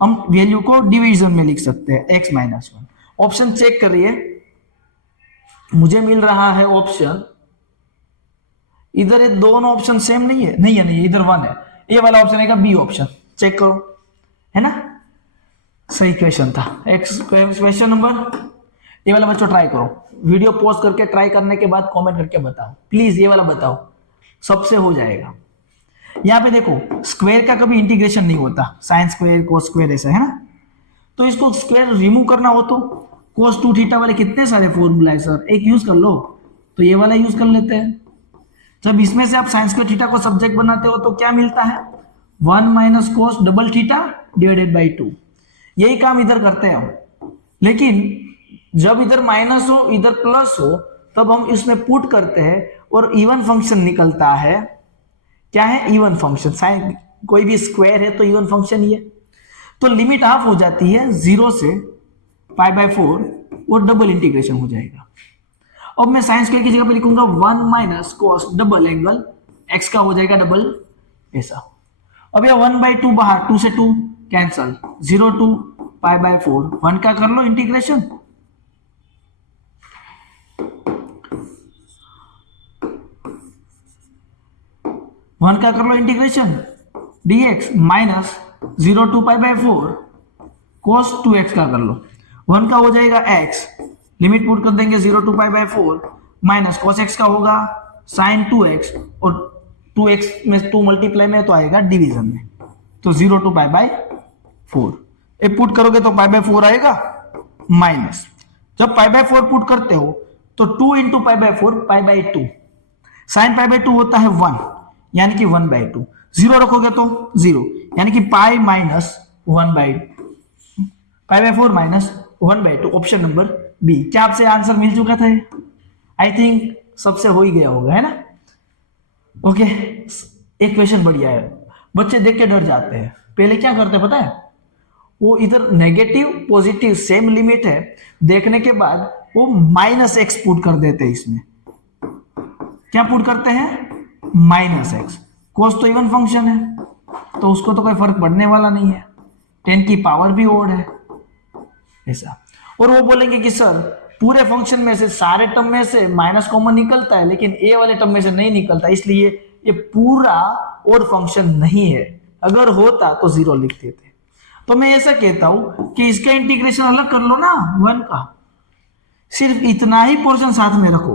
हम वैल्यू को डिवीजन में लिख सकते हैं x माइनस 1। ऑप्शन चेक करिए, मुझे मिल रहा है ऑप्शन, इधर ये दोनों ऑप्शन सेम नहीं है, इधर 1 है, ये वाला ऑप्शन है बी ऑप्शन, चेक करो, है ना, सही क्वेश्चन था। क्वेश्चन नंबर, ये वाला बच्चों ट्राई करो, वीडियो पॉज करके ट्राई करने के बाद कमेंट करके बताओ प्लीज, ये वाला बताओ, सबसे हो जाएगा। यहाँ पे देखो स्क्वायर का कभी इंटीग्रेशन नहीं होता, साइन स्क्वायर कोस स्क्वायर ऐसा है ना, तो इसको स्क्वायर रिमूव करना हो तो cos 2 थीटा वाले कितने सारे फॉर्मूला है सर, एक यूज कर लो, तो ये वाला यूज कर लेते हैं। जब इसमें से आप साइन स्क्वायर थीटा को सब्जेक्ट बनाते हो तो क्या मिलता है, 1 minus cos double theta divided by 2। यही काम इधर करते हैं हम, लेकिन जब इधर माइनस हो इधर प्लस हो तब हम इसमें पुट करते हैं और इवन फंक्शन निकलता है। क्या है, इवन फंक्शन। साइन कोई भी स्क्वायर है तो इवन फंक्शन ही है, तो लिमिट हाफ हो जाती है 0 से π/4 और डबल इंटीग्रेशन हो जाएगा। अब मैं साइन स्क्वायर की जगह पे लिखूंगा 1 minus cos double angle x का हो जाएगा डबल ऐसा। अब यह 1/2 बाहर, 2 से 2 कैंसल, 0 to π/4, 1 का कर लो integration, dx minus 0 to π/4 cos 2x का कर लो, 1 का हो जाएगा x, लिमिट पुट कर देंगे 0 to π/4 माइनस cos x का होगा sin 2x, और 2x में 2 मल्टीप्लाई में तो आएगा डिवीजन में, तो 0 to π/4। ये पुट करोगे तो π/4 आएगा माइनस, जब π/4 पुट करते हो तो 2 into π/4 π/2, sin π/2 होता है 1, यानी कि 1/2, 0 रखोगे तो 0, यानी कि pi minus 1/2, π/4 minus 1/2, option number B. क्या आपसे आंसर मिल चुका था? आई थिंक सबसे हो ही गया होगा, है ना। ओके, एक क्वेश्चन बढ़िया है, बच्चे देख के डर जाते हैं। पहले क्या करते हैं पता है, वो इधर नेगेटिव पॉजिटिव सेम लिमिट है, देखने के बाद वो -x पुट कर देते हैं इसमें। क्या पुट करते हैं, -x। कोस तो इवन फंक्शन है तो उसको तो कोई फर्क पड़ने वाला नहीं है, 10 की पावर भी ओड है ऐसा। और वो बोलेंगे कि सर पूरे फंक्शन में से सारे टर्म में से माइनस कॉमन निकलता है, लेकिन ए वाले टर्म में से नहीं निकलता, इसलिए ये पूरा ओड फंक्शन नहीं है, अगर होता तो 0 लिख देते। तो मैं ऐसा कहता हूं कि इसका इंटीग्रेशन अलग कर लो ना 1 का, सिर्फ इतना ही पोर्शन साथ में रखो,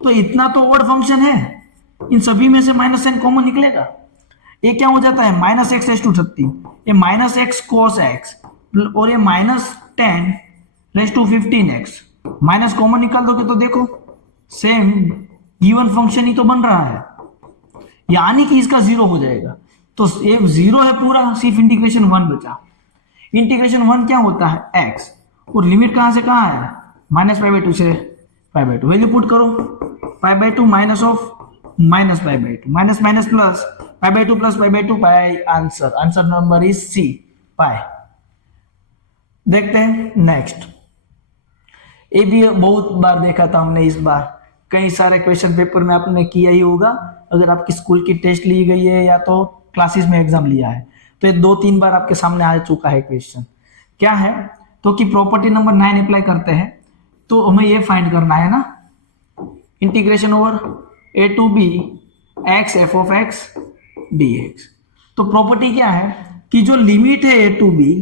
तो इतना तो ओड फंक्शन है, इन सभी में से माइनस साइन कॉमन निकलेगा। ये क्या हो जाता है, -x⁻13, ये -x cos x, और ये -10⁻15x, माइनस कॉमन निकाल दोगे तो देखो सेम गिवन फंक्शन ही तो बन रहा है, यानी कि इसका 0 हो जाएगा। तो ये 0 है पूरा, सिर्फ इंटीग्रेशन 1 बचा। इंटीग्रेशन 1 क्या होता है, x, और लिमिट कहां से कहां है, -π/2 से π/2, वैल्यू पुट करो, π/2 minus of -π/2, minus minus plus, π/2 plus π/2 pi, answer number is C, pi. देखते हैं नेक्स्ट, ये भी बहुत बार देखा था हमने, इस बार कई सारे क्वेश्चन पेपर में आपने किया ही होगा, अगर आपकी स्कूल की टेस्ट ली गई है या तो क्लासेस में एग्जाम लिया है, तो ये 2-3 बार आपके सामने आ चुका है क्वेश्चन। क्या है, तो कि प्रॉपर्टी नंबर 9 अप्लाई करते हैं, तो हमें ये फाइंड करना है ना, integration over a to b x f of x dx। तो प्रॉपर्टी क्या है, कि जो लिमिट है a to b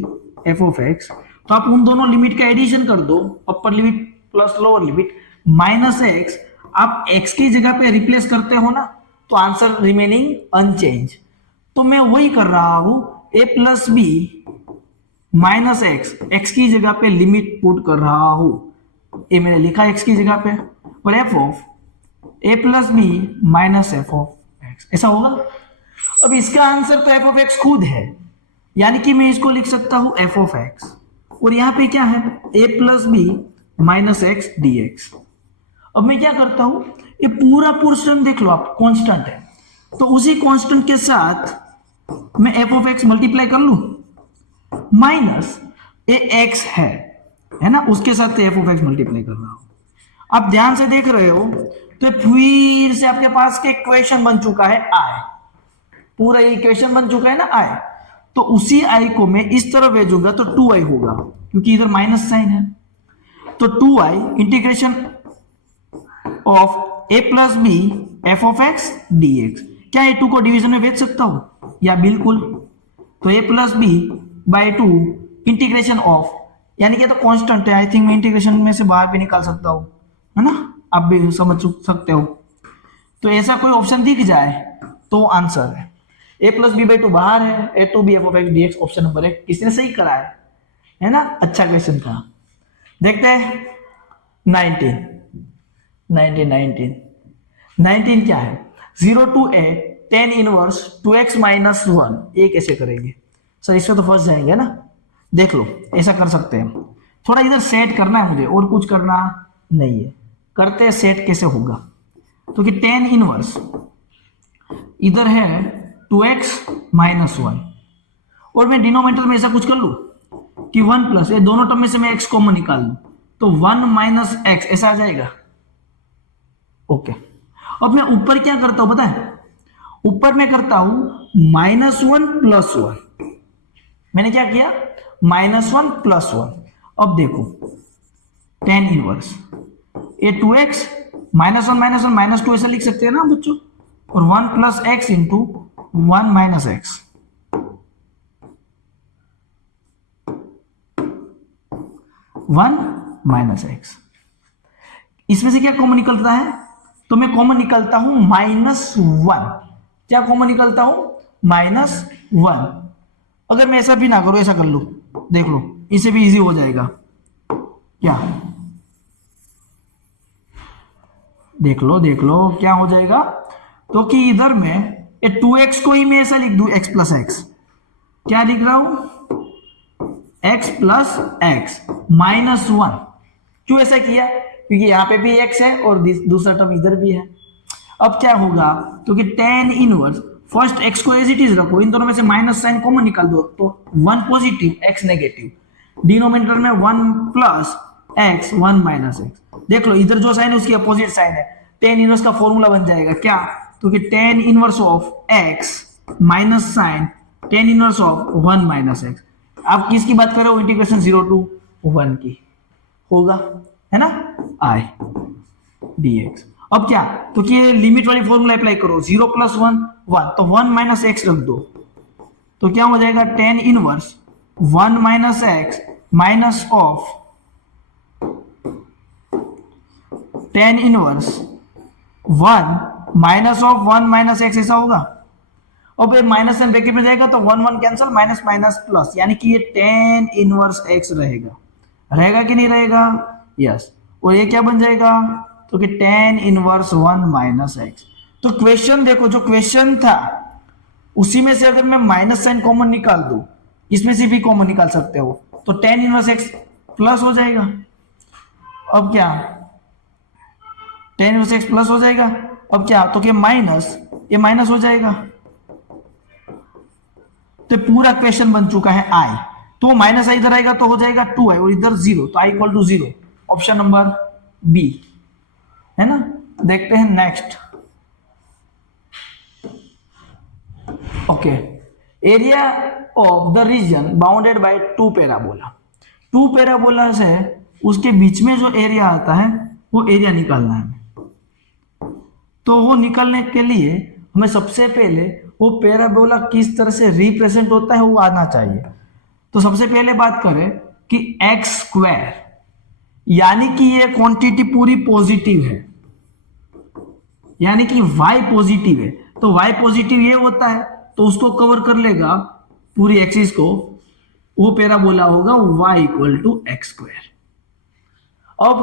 f of x, तो आप उन दोनों लिमिट का एडिशन कर दो, upper limit plus lower limit minus x, आप एक्स की जगह पे रिप्लेस करते हो ना, तो आंसर रिमेनिंग अनचेंज। तो मैं वही कर रहा हूं, a plus b minus x, x की जगह पे लिमिट पुट कर रहा हूं, ए मैंने लिखा एक्स की जगह पे, और f of a plus b minus f of x, ऐसा होगा। अब इसका आंसर तो एफ ऑफ एक्स खुद है, यानी कि मैं इसको लिख सकता हूं एफ ऑफ एक्स, और यहां पे क्या है, a plus b minus x d x. अब मैं क्या करता हूं, ये पूरा पोर्शन देख लो आप, कांस्टेंट है, तो उसी कांस्टेंट के साथ मैं एफ ऑफ एक्स मल्टीप्लाई कर लूं, माइनस ए एक्स है ना, उसके साथ एफ ऑफ एक्स मल्टीप्लाई कर रहा हूं। आप ध्यान से देख रहे हो, तो फिर से आपके पास के इक्वेशन बन चुका है आई, पूरा इक्वेशन बन चुका है ना आई। तो उसी आई को मैं इस तरफ भेजूंगा तो 2i होगा, क्योंकि इधर माइनस साइन है। तो 2i integration of a plus b f of x d x. क्या ए 2 को डिवीजन में भेज सकता हूं, या बिल्कुल। तो a plus b by 2 integration of, यानी कि तो कांस्टेंट है, आई थिंक मैं इंटीग्रेशन में से बाहर भी निकाल सकता हूं, है ना, आप भी समझ सकते हो। तो ऐसा कोई ऑप्शन दिख जाए तो आंसर है। ए प्लस बी बाई 2 बाहर है, a to b f of x d x, option number 1 किसने सही करा है ना, अच्छा क्वेश्चन था। देखते हैं 19 क्या है, 0 to a tan inverse 2x minus 1, ये कैसे करेंगे सर, इसमें तो फंस जाएंगे ना। देख लो, ऐसा कर सकते हैं, थोड़ा इधर सेट करना है मुझे, और कुछ करना नहीं है, करते हैं सेट कैसे होगा। तो कि tan इनवर्स इधर है 2x माइनस 1, और मैं डिनोमिनेटर में ऐसा कुछ कर लूं कि 1 प्लस, ये दोनों टर्म में से मैं x कॉमन निकाल लूं, तो 1 माइनस एक्स ऐसा आ जाएगा। ओके, अब मैं ऊपर क्या करता हूं पता है, ऊपर मैं करता हूं -1 प्लस 1, मैंने क्या किया -1 प्लस 1। अब देखो tan इनवर्स ये 2x -1 माइनस 2 ऐसा लिख सकते हैं ना बच्चों, और 1 plus x into 1 minus x, 1 minus x, इसमें से क्या कॉमन निकलता है, तो मैं कॉमन निकलता हूं -1, क्या कॉमन निकलता हूं -1। अगर मैं ऐसा भी ना करूं, ऐसा कर लूं, देख लो इसे भी इजी हो जाएगा, क्या देख लो क्या हो जाएगा। तो कि इधर में ये 2x को ही मैं ऐसा लिख दूं x प्लस एक्स, क्या लिख रहा हूं x प्लस एक्स -1। क्यों ऐसा किया, क्योंकि यहां पे भी x है और दूसरा टर्म इधर भी है। अब क्या होगा, तो कि tan इनवर्स, फर्स्ट x को एज इट इज रखो, इन दोनों में से माइनस साइन कॉमन निकाल दो, तो 1 पॉजिटिव x नेगेटिव, डिनोमिनेटर में 1 प्लस x 1 माइनस एक्स। देख लो इधर जो साइन है उसकी अपोजिट साइन है, tan इनवर्स का फॉर्मूला बन जाएगा क्या, तो कि tan inverse of x minus sign tan inverse of 1 minus x. आप किसकी बात कर रहे हो, इंटीग्रेशन 0 to 1 की होगा, है ना, i dx। अब क्या, तो कि लिमिट वाली फॉर्मूला अप्लाई करो, 0 प्लस 1 1, तो 1 माइनस एक्स रख दो, तो क्या हो जाएगा tan inverse 1 minus X minus of tan inverse 1 minus of 1 minus x, ऐसा होगा। अब ये माइनस एंड ब्रैकेट में जाएगा तो 1 1 कैंसिल, माइनस माइनस प्लस, यानी कि ये tan इनवर्स एक्स रहेगा कि नहीं रहेगा, यस। और ये क्या बन जाएगा, तो कि tan इनवर्स 1 माइनस एक्स। तो क्वेश्चन देखो, जो क्वेश्चन था उसी में से अगर मैं माइनस साइन कॉमन निकाल दूं, इसमें से भी कॉमन निकाल सकते हो, तो tan इनवर्स एक्स प्लस हो जाएगा। अब क्या, tan इनवर्स एक्स प्लस हो जाएगा। अब क्या, तो कि माइनस, ये माइनस हो जाएगा, तो पूरा क्वेश्चन बन चुका है आई। तो माइनस आई इधर आएगा तो हो जाएगा 2i, और इधर 0, तो i equal to 0, option number b, है ना। देखते हैं next. Okay, area of the region bounded by 2 parabola. 2 parabola से उसके बीच में जो एरिया आता है वो एरिया निकालना है। तो वो निकालने के लिए हमें सबसे पहले वो पैराबोला किस तरह से रिप्रेजेंट होता है वो आना चाहिए। तो सबसे पहले बात करें कि एक्स स्क्वायर, यानी कि ये क्वांटिटी पूरी पॉजिटिव है, यानी कि y पॉजिटिव है, तो y पॉजिटिव ये होता है तो उसको कवर कर लेगा पूरी एक्सिस को, वो पैराबोला होगा y equal to x square. अब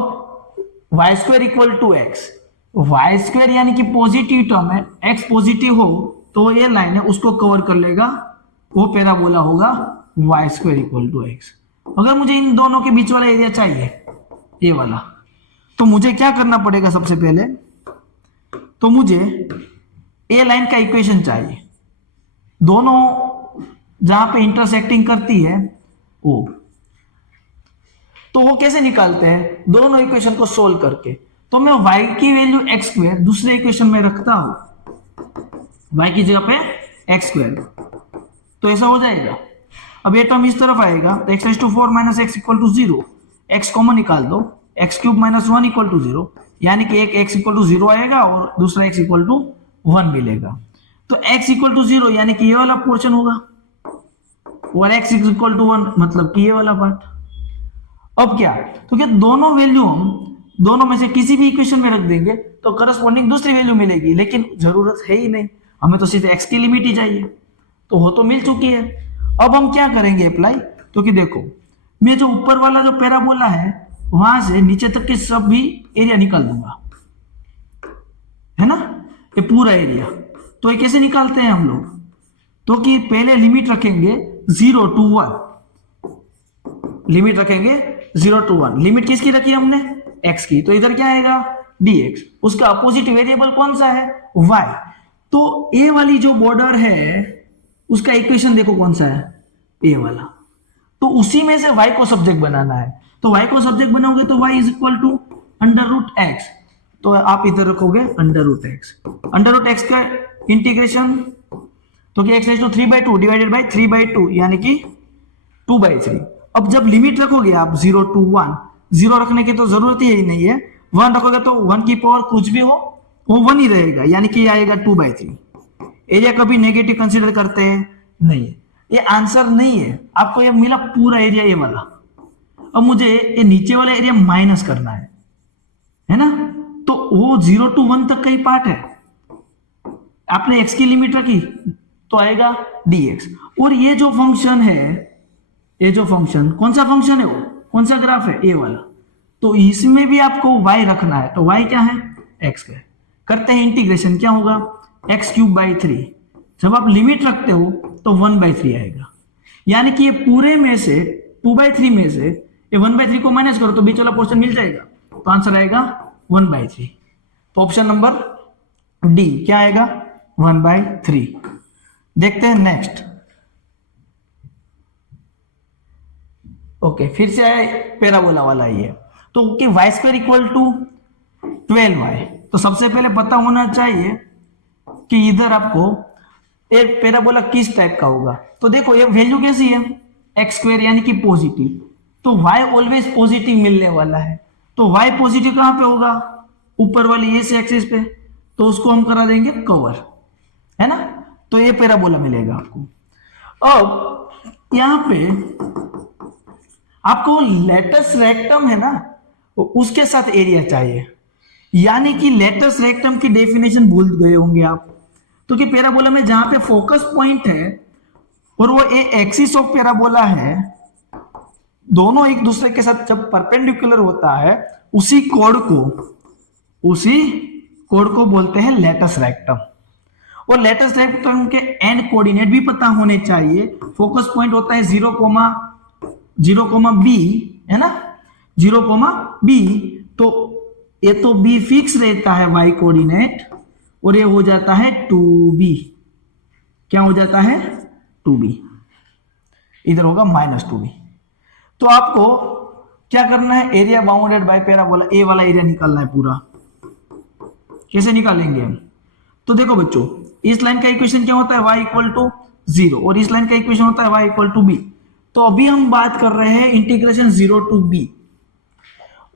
y square equal to x, y square यानी कि पॉजिटिव टर्म है, एक्स पॉजिटिव हो तो ये लाइन है उसको कवर कर लेगा, वो पैराबोला होगा y square equal to x. अगर मुझे इन दोनों के बीच वाला एरिया चाहिए ये वाला, तो मुझे क्या करना पड़ेगा सबसे पहले, तो मुझे ए लाइन का इक्वेशन चाहिए, दोनों जहां पे इंटरसेक्टिंग करती है वो। तो वो कैसे निकालते हैं, दोनों इक्वेशन को सोल्व करके। तो मैं y की वैल्यू एक्स स्क्वायर दूसरे इक्वेशन में रखता हूं, y की जगह पे एक्स स्क्वायर, तो ऐसा हो जाएगा। अब ये टर्म इस तरफ आएगा तो x to 4 minus x equal to 0, x common निकाल दो, x cube minus 1 equal to 0, यानी कि एक x इक्वल टू 0 आएगा और दूसरा x इक्वल टू 1 मिलेगा। तो x इक्वल टू 0 यानी कि ये वाला पोर्शन होगा, और x इक्वल टू 1 मतलब कि ये वाला पार्ट। अब क्या, तो क्या दोनों वैल्यू हम दोनों में से किसी भी इक्वेशन में रख देंगे तो करस्पॉन्डिंग दूसरी वैल्यू मिलेगी, लेकिन जरूरत है ही नहीं, हमें तो सिर्फ x की लिमिट ही चाहिए, तो वो तो मिल चुकी है। अब हम क्या करेंगे अप्लाई, तो कि देखो मैं जो ऊपर वाला जो पैराबोला है वहां से नीचे तक के सब भी एरिया निकाल दूंगा, है ना, ये पूरा एरिया। तो ये कैसे निकालते हैं हम लोग, तो कि पहले लिमिट रखेंगे 0 to 1, लिमिट रखेंगे 0 to 1, लिमिट किसकी रखी हमने, x की, तो इधर क्या आएगा dx, उसका अपोजिट वेरिएबल कौन सा है, y। तो a वाली जो बॉर्डर है उसका इक्वेशन देखो कौन सा है, a वाला, तो उसी में से y को सब्जेक्ट बनाना है। तो y को सब्जेक्ट बनाओगे तो y is equal to under root x, तो आप इधर रखोगे अंडर रूट एक्स का इंटीग्रेशन, तो कि x टू 3/2 डिवाइडेड बाई 3/2 यानी कि 2/3। अब जब लिमिट रखोगे आप 0 to 1, 0 रखने की तो जरूरत ही नहीं है, 1 रखोगे तो 1 की पावर कुछ भी हो वो 1 ही रहेगा, यानी कि आएगा 2/3। एरिया कभी नेगेटिव कंसीडर करते हैं नहीं, ये आंसर नहीं है, आपको ये मिला पूरा एरिया ये वाला। अब मुझे ये नीचे वाला एरिया माइनस करना है ना, तो वो 0 to 1 तक का ही पार्ट है, आपने x की लिमिट रखी तो आएगा dx। और ये जो फंक्शन है, ये जो फंक्शन कौन सा फंक्शन है, वो कौन सा ग्राफ है, ये वाला, तो इसमें भी आपको y रखना है, तो y क्या है x का। करते हैं इंटीग्रेशन, क्या होगा x³ 3, जब आप लिमिट रखते हो तो 1/3 आएगा, यानी कि ये पूरे में से 2/3 में से ये 1/3 को माइनस करो तो बीच वाला पोर्शन मिल जाएगा, तो आंसर आएगा 1/3। तो ऑप्शन नंबर डी क्या आएगा 1/3। देखते हैं नेक्स्ट। ओके, फिर से आया पैराबोला वाला ये, तो कि Y square equal to 12y, तो सबसे पहले पता होना चाहिए कि इधर आपको एक पैराबोला किस टाइप का होगा। तो देखो ये वैल्यू कैसी है, एक्स स्क्वायर यानी कि पॉजिटिव, तो y ऑलवेज पॉजिटिव मिलने वाला है, तो y पॉजिटिव कहां पे होगा, ऊपर वाली इस एक्सिस पे, तो उसको हम करा देंगे कवर, है ना, तो ये पैराबोला मिलेगा आपको। अब यहां पे आपको लेटस रेक्टम है ना, उसके साथ एरिया चाहिए, यानी कि लेटस रेक्टम की डेफिनेशन भूल गए होंगे आप, तो कि पैराबोला में जहां पे फोकस पॉइंट है और वो एक्सिस ऑफ पैराबोला है, दोनों एक दूसरे के साथ जब परपेंडिकुलर होता है उसी कोड को बोलते हैं लेटस रेक्टम। और लेटस रेक्टम के एंड कोऑर्डिनेट भी पता होने चाहिए, फोकस पॉइंट होता है 0, b, है ना, 0, b, तो ये तो b फिक्स रहता है y कोऑर्डिनेट, और ये हो जाता है 2b, क्या हो जाता है 2b, इधर होगा -2b। तो आपको क्या करना है, एरिया बाउंडेड बाय पैराबोला, ए वाला एरिया निकालना है पूरा। कैसे निकालेंगे हम, तो देखो बच्चों, इस लाइन का इक्वेशन क्या होता है y इक्वल टू 0, और इस लाइन का इक्वेशन होता है y इक्वल टू b। तो अभी हम बात कर रहे हैं इंटीग्रेशन 0 to b,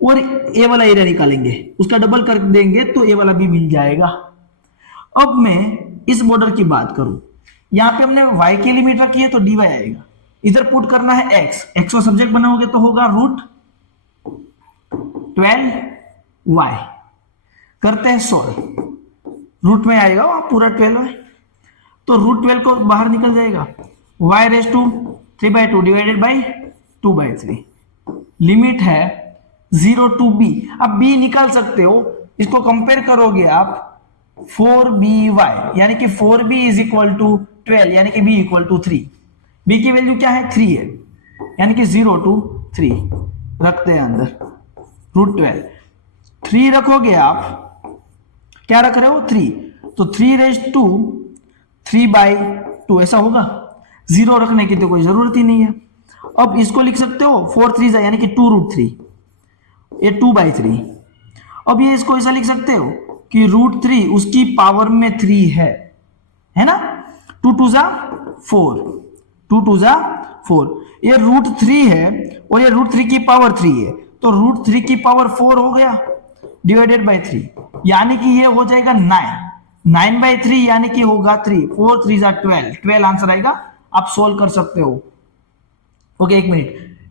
और ए वाला एरिया निकालेंगे, उसका डबल कर देंगे तो ए वाला भी मिल जाएगा। अब मैं इस बॉर्डर की बात करूं, यहाँ पे हमने y की लिमिट रखी है तो dy आएगा, इधर पुट करना है x को सब्जेक्ट बनाओगे तो होगा √12y। करते हैं सोल्व, रूट में आएगा वहां पूरा 12 है, तो √12 को बाहर निकल जाएगा, y⁵3/2 डिवाइडेड बाई 2/3। लिमिट है 0 to b। अब b निकाल सकते हो, इसको कंपेयर करोगे आप 4by, यानी कि 4b इज इक्वल टू 12, यानी कि b इक्वल टू 3। b की वैल्यू क्या है 3 है, यानी कि 0 to 3 रखते हैं अंदर, √12 3 रखोगे आप, क्या रख रहे हो 3, तो 3/2 ऐसा होगा, 0 रखने की तो कोई जरूरत ही नहीं है। अब इसको लिख सकते हो 4 3 यानी कि 2√3, ये 2/3। अब ये इसको ऐसा लिख सकते हो कि √3 उसकी पावर में 3 है ना, 2 2 4, 2 2 4, ये √3 है और ये √3 की पावर 3 है, तो √3 की पावर 4 हो गया डिवाइडेड बाई 3, यानी कि ये हो जाएगा 9/3, यानी कि होगा 3, 4 3 12 आंसर आएगा। आप सोल्व कर सकते हो। ओके, एक मिनट,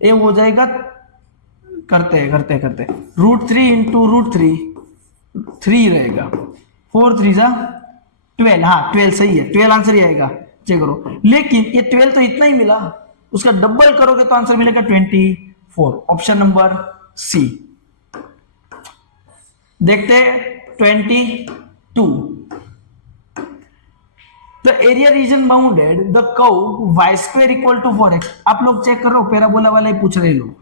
ये हो जाएगा, करते √3 इंटू √3 3 रहेगा, 4 3 12, हाँ 12 सही है, 12 आंसर ही आएगा, चेक करो। लेकिन ये 12 तो इतना ही मिला, उसका डबल करोगे तो आंसर मिलेगा 24, ऑप्शन नंबर सी। देखते हैं 22, the area region bounded the curve y² equal to 4x। आप लोग चेक करो, पैराबोला वाला ही पूछ रहे लोग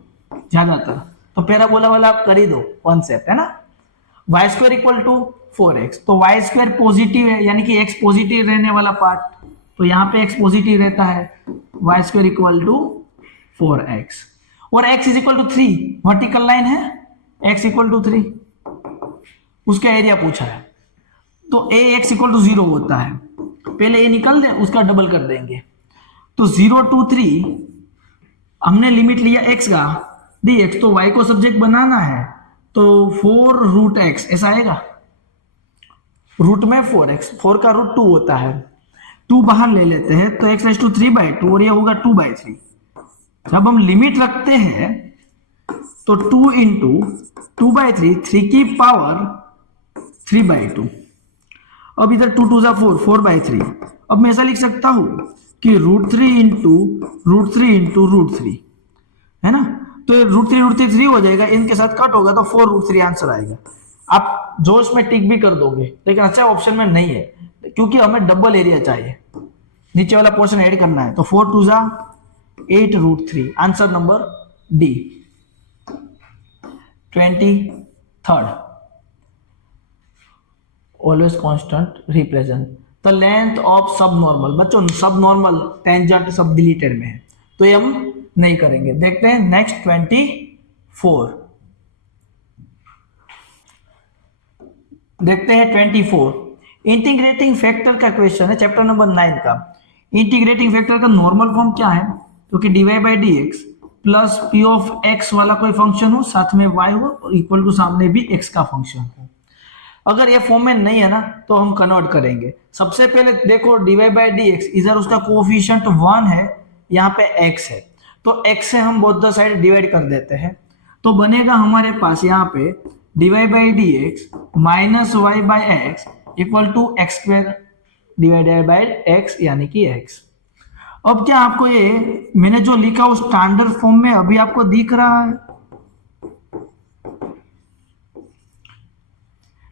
ज्यादातर, तो पैराबोला वाला आप कर ही दो कॉन्सेप्ट, है ना। y² इक्वल टू 4x, तो y² पॉजिटिव है, यानी कि x पॉजिटिव रहने वाला पार्ट, तो यहाँ पे x पॉजिटिव रहता है, y² इक्वल टू 4x, और x is equal to 3, vertical line है, x इक्वल टू 3, उसका एरिया पूछा है, तो ax इक्वल टू 0 होता है, पहले ये निकल दे, उसका डबल कर देंगे, तो 0 to 3 हमने लिमिट लिया x का dx, तो y को सब्जेक्ट बनाना है, तो 4√x ऐसा आएगा, रूट में 4x, 4 का रूट 2 होता है, 2 बाहर ले लेते हैं तो x⁵3/2 और ये होगा 2/3। जब हम लिमिट रखते हैं तो 2 इंटू 2/3, 3 की पावर 3/2, अब इधर 2 2 4, 4/3। अब मैं ऐसा लिख सकता हूं कि √3 इंटू √3 है ना, तो √3 3 हो जाएगा, इनके साथ कट होगा तो 4√3 आंसर आएगा। आप जोश में टिक भी कर दोगे, लेकिन अच्छा ऑप्शन में नहीं है, क्योंकि हमें डबल एरिया चाहिए, नीचे वाला पोर्शन ऐड करना है, तो 4 2 8√3, answer number D. 23rd, always constant represent the length of सब नॉर्मल। बच्चों सब नॉर्मल टेंजेंट सब डिलीटेड में है, तो ये हम नहीं करेंगे। देखते हैं नेक्स्ट 24, देखते हैं 24, इंटीग्रेटिंग फैक्टर का क्वेश्चन है, चैप्टर नंबर 9 का। इंटीग्रेटिंग फैक्टर का नॉर्मल फॉर्म क्या है, तो कि dy/dx plus p of x वाला कोई फंक्शन हो, साथ में y हो और इक्वल टू सामने भी x का फंक्शन हो। अगर ये फॉर्म में नहीं है ना तो हम कन्वर्ट करेंगे। सबसे पहले देखो dy/dx, इधर उसका कोएफिशिएंट 1 है, यहाँ पे x है, तो x से हम बोथ द साइड डिवाइड कर देते हैं, तो बनेगा हमारे पास यहाँ पे dy/dx minus y/x equal to x² divided by x, यानी कि x। अब क्या आपको ये मैंने जो लिखा उस स्टैंडर्ड फॉर्म में अभी आपको दिख रहा है,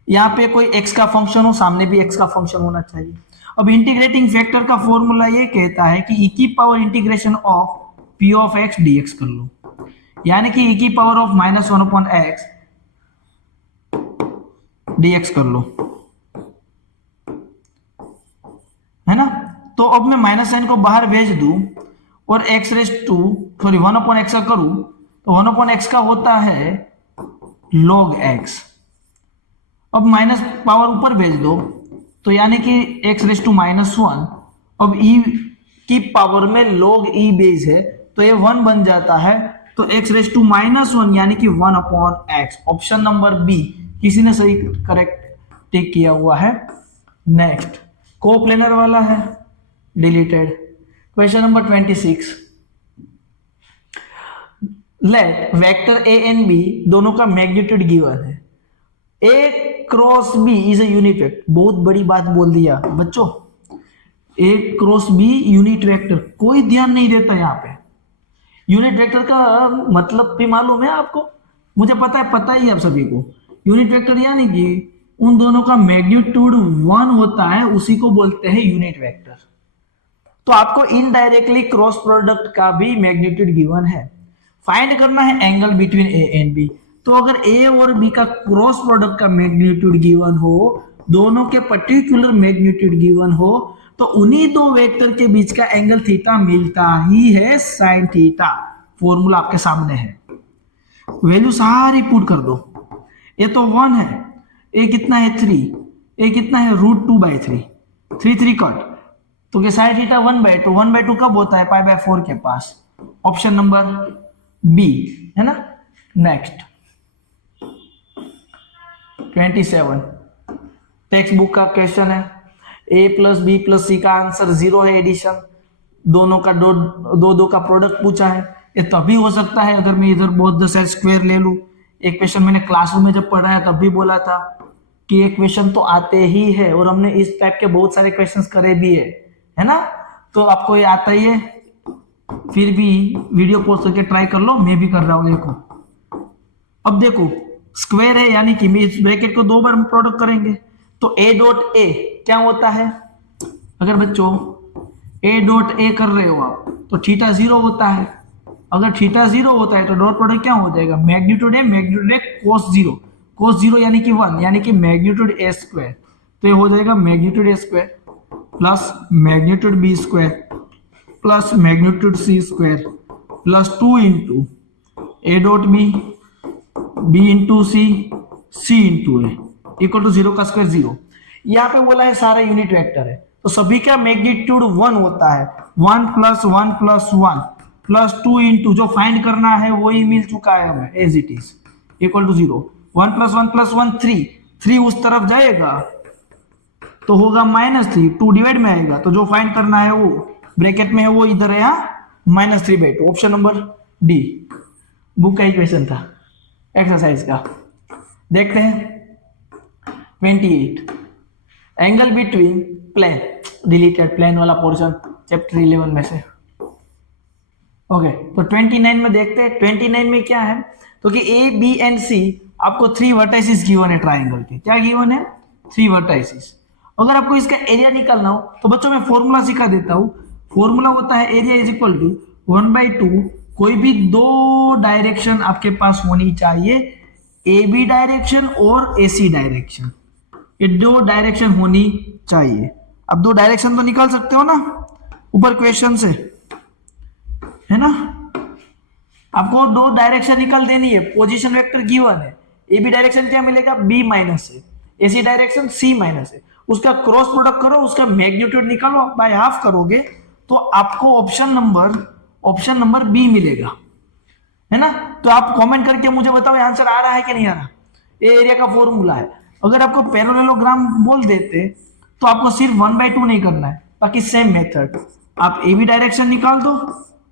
यहाँ पे कोई x का फंक्शन हो, सामने भी x का फंक्शन होना चाहिए। अब इंटीग्रेटिंग फैक्टर का फॉर्मूला ये कहता है कि e की power integration of p of x dx कर लो, यानी कि e की पावर ऑफ -1/x dx कर लो, है ना। तो अब मैं माइनस साइन को बाहर भेज दूं और x⁻⁴ 1/x का करूं, तो 1/x का होता है log x। अब माइनस पावर ऊपर भेज दो, तो यानी कि x⁻⁻1, अब e की पावर में log e बेस है, तो ये 1 बन जाता है, तो x⁻⁻1 यानी कि 1/x, ऑप्शन नंबर बी। किसी ने सही करेक्ट टिक किया हुआ है। नेक्स्ट कोप्लेनर वाला है, deleted. Question number 26, let vector a and b दोनों का मैग्नीट्यूड गिवन है। A cross b is a unit vector, बहुत बड़ी बात बोल दिया बच्चों, a cross b unit vector, कोई ध्यान नहीं देता यहाँ पे। यूनिट वेक्टर का मतलब भी मालूम है आपको, मुझे पता ही है आप सभी को। यूनिट वेक्टर यानी कि उन दोनों का मैग्नीट्यूड 1 होता है, उसी को बोलते हैं यूनिट वेक्टर। तो आपको इनडायरेक्टली क्रॉस प्रोडक्ट का भी मैग्नीट्यूड गिवन है, फाइंड करना है angle between a and b. तो अगर ए और बी का क्रॉस प्रोडक्ट का मैग्नीट्यूड गिवन हो, दोनों के पर्टिकुलर मैग्नीट्यूड गिवन हो, तो उन्हीं दो वेक्टर के बीच का एंगल थीटा मिलता ही है साइन थीटा। फॉर्मूला आपके सामने है, वैल्यू सारी पुट कर दो। ये तो 1 है, ए कितना है 3, ए कितना है √2/3, 3 कट, तो क्या साइन थीटा 1/2, 1/2 कब होता है π/4 के पास, ऑप्शन नंबर बी है ना। नेक्स्ट 27 टेक्स्ट बुक का क्वेश्चन है, a प्लस बी प्लस सी का आंसर 0 है, एडिशन, दोनों का दो का प्रोडक्ट पूछा है। ये तभी हो सकता है अगर मैं इधर बोथ द साइड स्क्वायर ले लूं। एक क्वेश्चन मैंने क्लासरूम में जब पढ़ाया तब भी बोला था कि ये क्वेश्चन तो आते ही है, और हमने इस टाइप के बहुत सारे क्वेश्चंस करे भी है ना, तो आपको ये आता ही है। फिर भी वीडियो पॉज करके ट्राई कर लो, मैं भी कर रहा हूं। देखो अब देखो स्क्वायर है, यानी कि इस ब्रैकेट को 2 बार प्रोडक्ट करेंगे, तो a डॉट ए क्या होता है, अगर बच्चों a डॉट ए कर रहे हो आप तो थीटा 0 होता है। अगर थीटा 0 होता है तो डॉट प्रोडक्ट क्या हो जाएगा, मैग्नीट्यूड है कोस 0, कोस 0 यानी कि 1, यानी कि मैग्नीट्यूड a स्क्वायर, तो ये हो जाएगा magnitude a square plus magnitude b square plus magnitude c square plus 2 into a dot b into c into a equal to 0 का स्क्वायर 0। यहाँ पे बोला है सारा यूनिट वेक्टर है, तो सभी का मैग्नीट्यूड 1 होता है। 1 + 1 + 1 प्लस 2 इंटू जो फाइंड करना है वही मिल चुका है हमें as it is, equal to 0। 1 + 1 + 1 3 उस तरफ जाएगा तो होगा -3, 2 डिवाइड में आएगा, तो जो फाइंड करना है वो ब्रैकेट में है वो इधर है, यहाँ -3/2, ऑप्शन नंबर डी बुक का ही क्वेश्चन था एक्सरसाइज का। देखते हैं 28 angle between plane, deleted plane वाला पोर्शन चैप्टर 11 में से। ओके तो 29 में देखते हैं। 29 में क्या है, तो कि ए बी एंड सी आपको 3 वर्टाइसिस गिवन है ट्राइंगल के। क्या गिवन है, 3 वर्टाइसिस। अगर आपको इसका एरिया निकालना हो तो बच्चों मैं फॉर्मूला सिखा देता हूँ। फॉर्मूला होता है एरिया इज इक्वल टू 1/2, कोई भी 2 डायरेक्शन आपके पास होनी चाहिए, ए बी डायरेक्शन और ए सी डायरेक्शन, ये 2 डायरेक्शन होनी चाहिए। अब 2 डायरेक्शन तो निकाल सकते हो ना ऊपर क्वेश्चन से, है ना। आपको 2 डायरेक्शन निकाल देनी है, पोजीशन वेक्टर गिवन है। ए बी डायरेक्शन क्या मिलेगा, b माइनस है, ए सी डायरेक्शन c माइनस है, उसका क्रॉस प्रोडक्ट करो, उसका मैग्नीट्यूड निकालो, बाय हाफ करोगे तो आपको ऑप्शन नंबर बी मिलेगा, है ना। तो आप कमेंट करके मुझे बताओ आंसर आ रहा है कि नहीं आ रहा। ये एरिया का फॉर्मूला है। अगर आपको पैरेललोग्राम बोल देते तो आपको सिर्फ 1/2 नहीं करना है, बाकी सेम मेथड, आप ए बी डायरेक्शन निकाल दो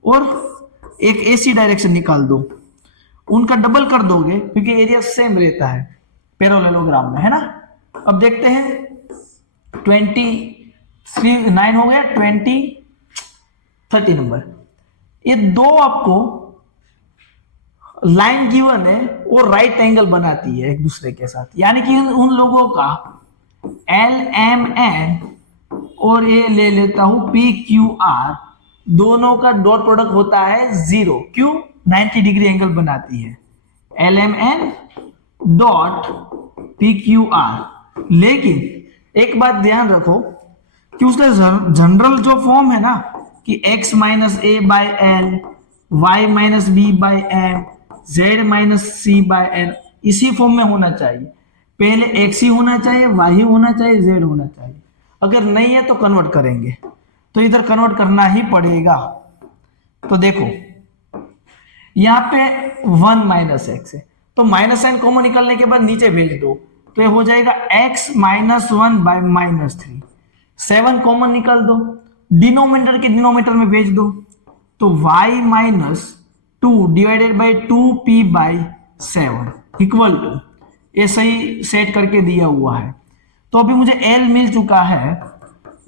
और एक ए सी डायरेक्शन निकाल दो, उनका डबल कर दोगे क्योंकि एरिया सेम रहता है पैरेललोग्राम में, है ना। अब देखते हैं 9 हो गया, 30 नंबर। ये 2 आपको लाइन गिवन है और राइट एंगल बनाती है एक दूसरे के साथ, यानी कि उन लोगों का LMN और ये ले लेता हूं PQR, दोनों का डॉट प्रोडक्ट होता है 0, क्यों, 90 डिग्री एंगल बनाती है LMN डॉट PQR। लेकिन एक बात ध्यान रखो कि उसका जनरल जो फॉर्म है ना कि x - a/l, y - b/m, z - c/n, इसी फॉर्म में होना चाहिए। पहले x ही होना चाहिए, y ही होना चाहिए, z होना चाहिए। अगर नहीं है तो कन्वर्ट करेंगे, तो इधर कन्वर्ट करना ही पड़ेगा। तो देखो यहाँ पे 1 - x है, तो माइनस साइन कॉमन निकालने के बाद नीचे भेज दो, तो ये हो जाएगा x - 1/-3। 7 कॉमन निकाल दो, डिनोमिनेटर के डिनोमिनेटर में भेज दो, तो y minus 2 divided by 2p/7 equal to, ये सही सेट करके दिया हुआ है। तो अभी मुझे L मिल चुका है,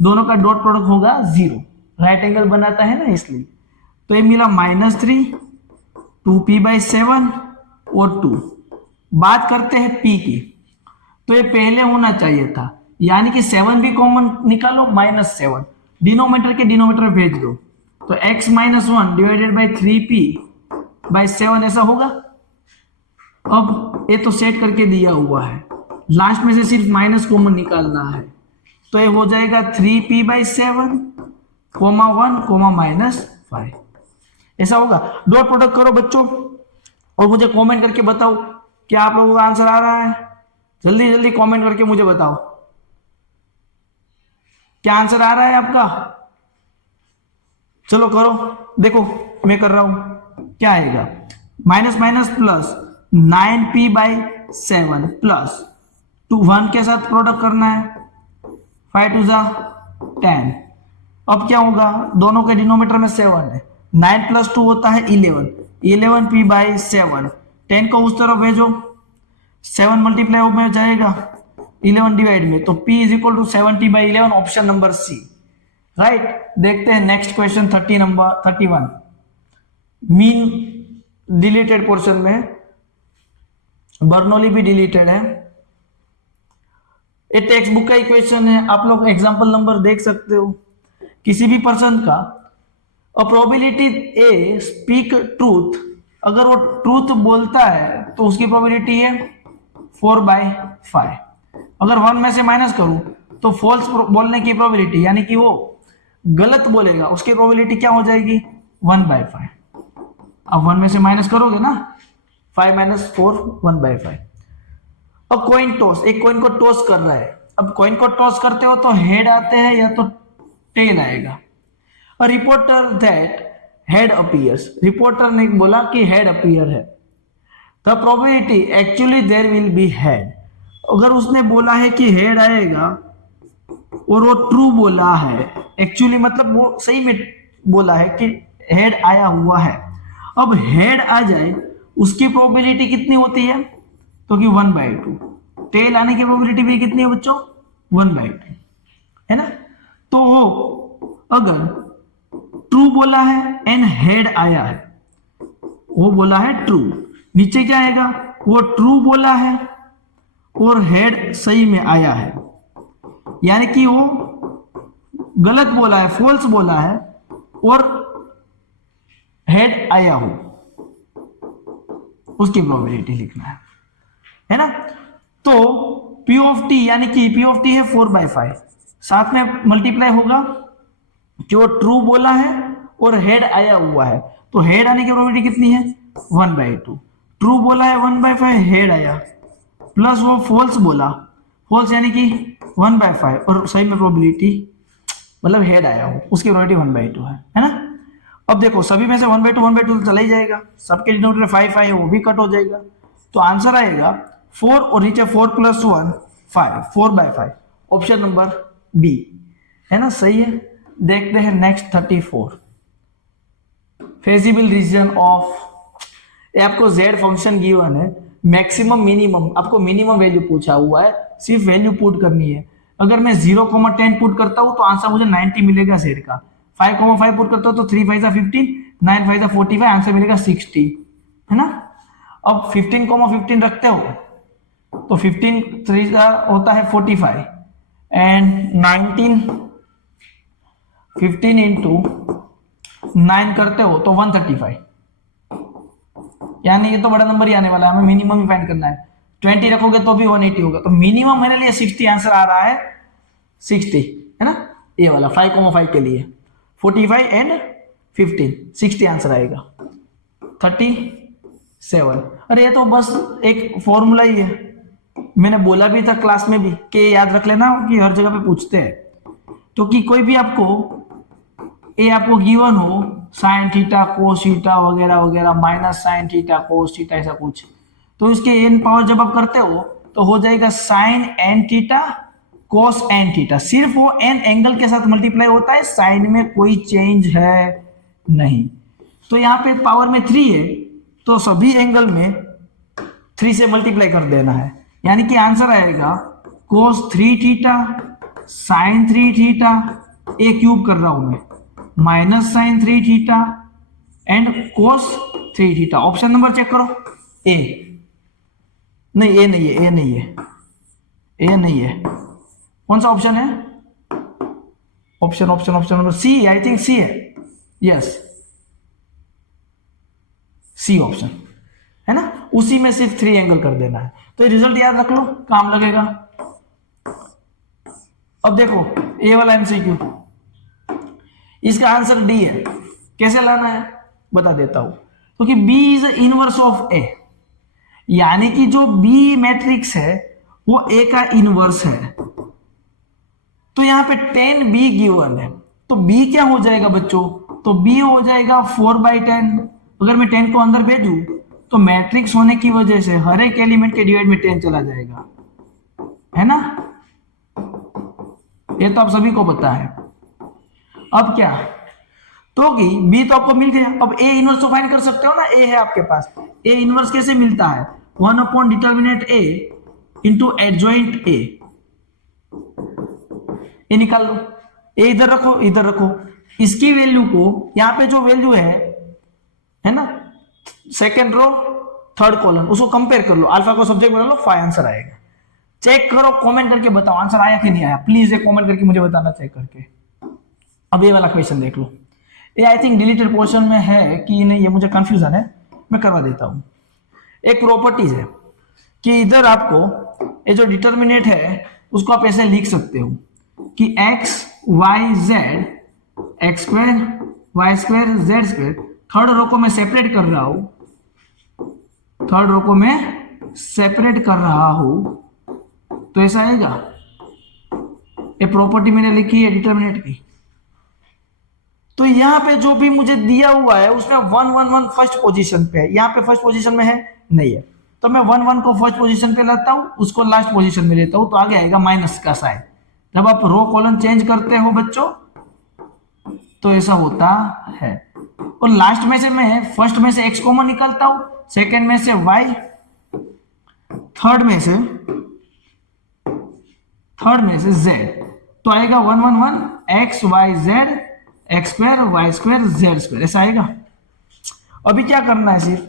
दोनों का डॉट प्रोडक्ट होगा 0, राइट एंगल बनाता है ना इसलिए। तो ये मिला -3 2p/7 और 2। बात करते हैं p की, तो ये पहले होना चाहिए था, यानी कि 7 भी कॉमन निकालो, -7 डिनोमिनेटर के डिनोमिनेटर में भेज दो, तो x - 1 डिवाइडेड बाई 3p/7 ऐसा होगा। अब ये तो सेट करके दिया हुआ है, लास्ट में से सिर्फ माइनस कॉमन निकालना है, तो ये हो जाएगा 3p/7, 1, -5 ऐसा होगा। डॉट प्रोडक्ट करो बच्चों और मुझे कमेंट करके बताओ क्या आप लोगों का आंसर आ रहा है। जल्दी जल्दी कमेंट करके मुझे बताओ क्या आंसर आ रहा है आपका। चलो करो, देखो मैं कर रहा हूं, क्या आएगा, minus minus plus 9p/7 plus 1 के साथ प्रोडक्ट करना है, 5 2 10। अब क्या होगा, दोनों के डिनोमिनेटर में 7 है, 9 + 2 होता है 11, 11p/7, 10 को उस तरफ भेजो, 7 मल्टीप्लाई हो जाएगा 11 डिवाइड में, तो p = 70/11, option number c right. देखते हैं next question 31 mean deleted portion में, बर्नौली भी डिलीटेड है। ये टेक्स्ट बुक का इक्वेशन है, आप लोग एग्जांपल नंबर देख सकते हो। किसी भी पर्सन का a probability A speak truth, अगर वो ट्रूथ बोलता है तो उसकी प्रोबेबिलिटी है 4/5। अगर 1 में से माइनस करूं तो फॉल्स बोलने की प्रोबेबिलिटी, यानी कि वो गलत बोलेगा, उसकी प्रोबेबिलिटी क्या हो जाएगी 1/5। अब 1 में से माइनस करोगे ना, 5 - 4 1/5। अब कॉइन टॉस, एक कॉइन को टॉस कर रहा है, अब कॉइन को टॉस करते हो तो हेड आते हैं या तो टेल आएगा। A reporter that head appears, reporter ने बोला कि हेड अपीयर है, the probability actually there will be head. अगर उसने बोला है कि हेड आएगा और वो ट्रू बोला है, एक्चुअली मतलब वो सही में बोला है कि हेड आया हुआ है, अब हेड आ जाए उसकी प्रोबेबिलिटी कितनी होती है, तो कि 1/2। टेल आने की प्रोबेबिलिटी भी कितनी है बच्चों, 1/2 है ना। तो अगर ट्रू बोला है एंड हेड आया है, वो बोला है ट्रू, नीचे क्या आएगा, वो ट्रू बोला है और हेड सही में आया है, यानी कि वो गलत बोला है, फॉल्स बोला है और हेड आया हो, उसकी प्रोबेबिलिटी लिखना है ना। तो P ऑफ T, यानी कि P ऑफ T है 4/5, साथ में मल्टीप्लाई होगा कि वो ट्रू बोला है और हेड आया हुआ है, तो हेड आने की प्रोबेबिलिटी कितनी है 1/2। ट्रू बोला है 1/5, हेड आया, प्लस वो फॉल्स बोला, फॉल्स यानी कि 1/5 और सही में प्रोबेबिलिटी मतलब हेड आया हो, उसकी प्रोबेबिलिटी 1/2 है ना। अब देखो सभी में से 1/2 तो चला ही जाएगा, सबके डिनोमिनेटर 5 है वो भी कट हो जाएगा, तो आंसर आएगा 4 और नीचे 4 + 1 5, 4/5, ऑप्शन नंबर बी है ना, सही है। देखते हैं नेक्स्ट 34, फेजिबल रीजन ऑफ, ये आपको z फंक्शन गिवन है, मैक्सिमम मिनिमम, आपको मिनिमम वैल्यू पूछा हुआ है, सिर्फ वैल्यू पुट करनी है। अगर मैं 0,10 पुट करता हूं तो आंसर मुझे 90 मिलेगा z का, 5,5 पुट करता हूं तो 3 5 15, 9 5 45, आंसर मिलेगा 60 है ना। अब 15,15 रखते हो तो 15 3 होता है 45 एंड 15 इंटू 9 करते हो तो 135, यानी ये तो बड़ा नंबर ही आने वाला है, हमें मिनिमम ही फाइंड करना है। 20 रखोगे तो भी 180 होगा, तो मिनिमम मेरे लिए 60 आंसर आ रहा है, 60 है ना, ये वाला 5,5 के लिए 45 एंड 15 60 आंसर आएगा। 37, अरे ये तो बस एक फॉर्मूला ही है, मैंने बोला भी था क्लास में भी कि याद रख लेना कि हर जगह पे पूछते हैं, तो कि कोई भी आपको गिवन हो साइन थीटा कोस थीटा वगैरह वगैरह, minus sine theta cos theta ऐसा कुछ, तो इसके n पावर जब आप करते हो तो हो जाएगा sine n theta cos n theta, सिर्फ वो n एंगल के साथ मल्टीप्लाई होता है, साइन में कोई चेंज है नहीं। तो यहाँ पे पावर में 3 है तो सभी एंगल में 3 से मल्टीप्लाई कर देना है, यानी कि आंसर आएगा cos 3 theta sin 3 theta, a cube कर रहा हूं मैं, minus sin 3 theta and cos 3 theta. Option number check करो, ए नहीं, ए नहीं है, ए नहीं है, ए नहीं है। कौन सा ऑप्शन है? Option option option number c, I think c है, यस सी ऑप्शन है ना, उसी में सिर्फ 3 एंगल कर देना है। तो ये रिजल्ट याद रख लो, काम लगेगा। अब देखो ये वाला एमसीक्यू, इसका आंसर डी है। कैसे लाना है बता देता हूं, क्योंकि बी इज इनवर्स ऑफ ए, यानी कि जो बी मैट्रिक्स है वो ए का इनवर्स है। तो यहां पे 10b गिवन है, तो b क्या हो जाएगा बच्चों? तो b हो जाएगा 4/10। अगर मैं 10 को अंदर भेजूं तो मैट्रिक्स होने की वजह से हर एक एलिमेंट के डिवाइड में 10 चला जाएगा, है ना? ये तो आप सभी को पता है। अब क्या, तो कि b तो आपको मिल गया, अब a इनवर्स तो फाइंड कर सकते हो ना, a है आपके पास। a इनवर्स कैसे मिलता है? 1/डिटर्मिनेंट a इंटू एडजॉइंट a, ये निकाल लो। ए इधर रखो, इधर रखो, इसकी वैल्यू को यहां पे जो वैल्यू है ना, सेकेंड रो थर्ड कॉलम, उसको कंपेयर कर लो, अल्फा को सब्जेक्ट बना लो, 5 आंसर आएगा। चेक करो, कमेंट करके बताओ आंसर आया कि नहीं आया, प्लीज एक कमेंट करके मुझे बताना, चेक करके। अब ये वाला क्वेश्चन देख लो, ये आई थिंक डिलीटेड पोर्शन में है कि नहीं, ये मुझे कंफ्यूजन है, मैं करवा देता हूं। एक प्रॉपर्टीज है कि इधर आपको ये जो डिटर्मिनेंट है उसको आप ऐसे लिख सकते हो कि x y z x square y square z square, third row को मैं सेपरेट कर रहा हूं, थर्ड रो को मैं सेपरेट कर रहा हूं, तो ऐसा आएगा। ये प्रॉपर्टी मैंने लिखी है डिटर्मिनेंट की। तो यहां पे जो भी मुझे दिया हुआ है उसमें 1 1 1 फर्स्ट पोजीशन पे है, यहां पे फर्स्ट पोजीशन में है नहीं है, तो मैं 1 1 को फर्स्ट पोजीशन पे लाता हूं, उसको लास्ट पोजीशन में लेता हूं, तो आगे आएगा माइनस का साइन। जब आप रो कॉलम चेंज करते हो बच्चों तो ऐसा होता है। और लास्ट में से मैं फर्स्ट में से x कॉमन निकालता हूं, सेकंड में से y, थर्ड में से z, तो आएगा 1 1 1 x y z x square y square z square, ऐसा आएगा। अभी क्या करना है सिर्फ,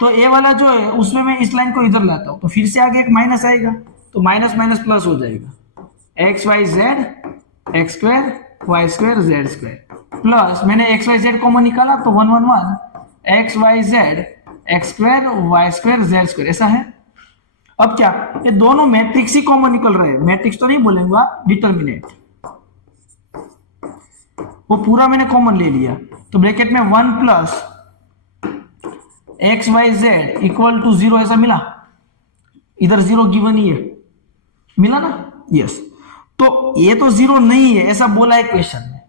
तो ए वाला जो है उसमें मैं इस लाइन को इधर लाता हूं, तो फिर से आगे एक माइनस आएगा, तो माइनस माइनस प्लस हो जाएगा, x y z x square y square z square, plus मैंने एक्स वाई जेड कॉमन निकाला तो 1 1 1 x y z x square y square z square, ऐसा है। अब क्या, ये दोनों मैट्रिक्स ही कॉमन निकल रहे हैं, मैट्रिक्स तो नहीं बोलेंगे, डिटर्मिनेंट वो पूरा मैंने कॉमन ले लिया, तो ब्रैकेट में 1 plus x y z equal to 0 ऐसा मिला, इधर 0 गिवन ही है, मिला ना, यस। तो ये तो 0 नहीं है ऐसा बोला है क्वेश्चन में,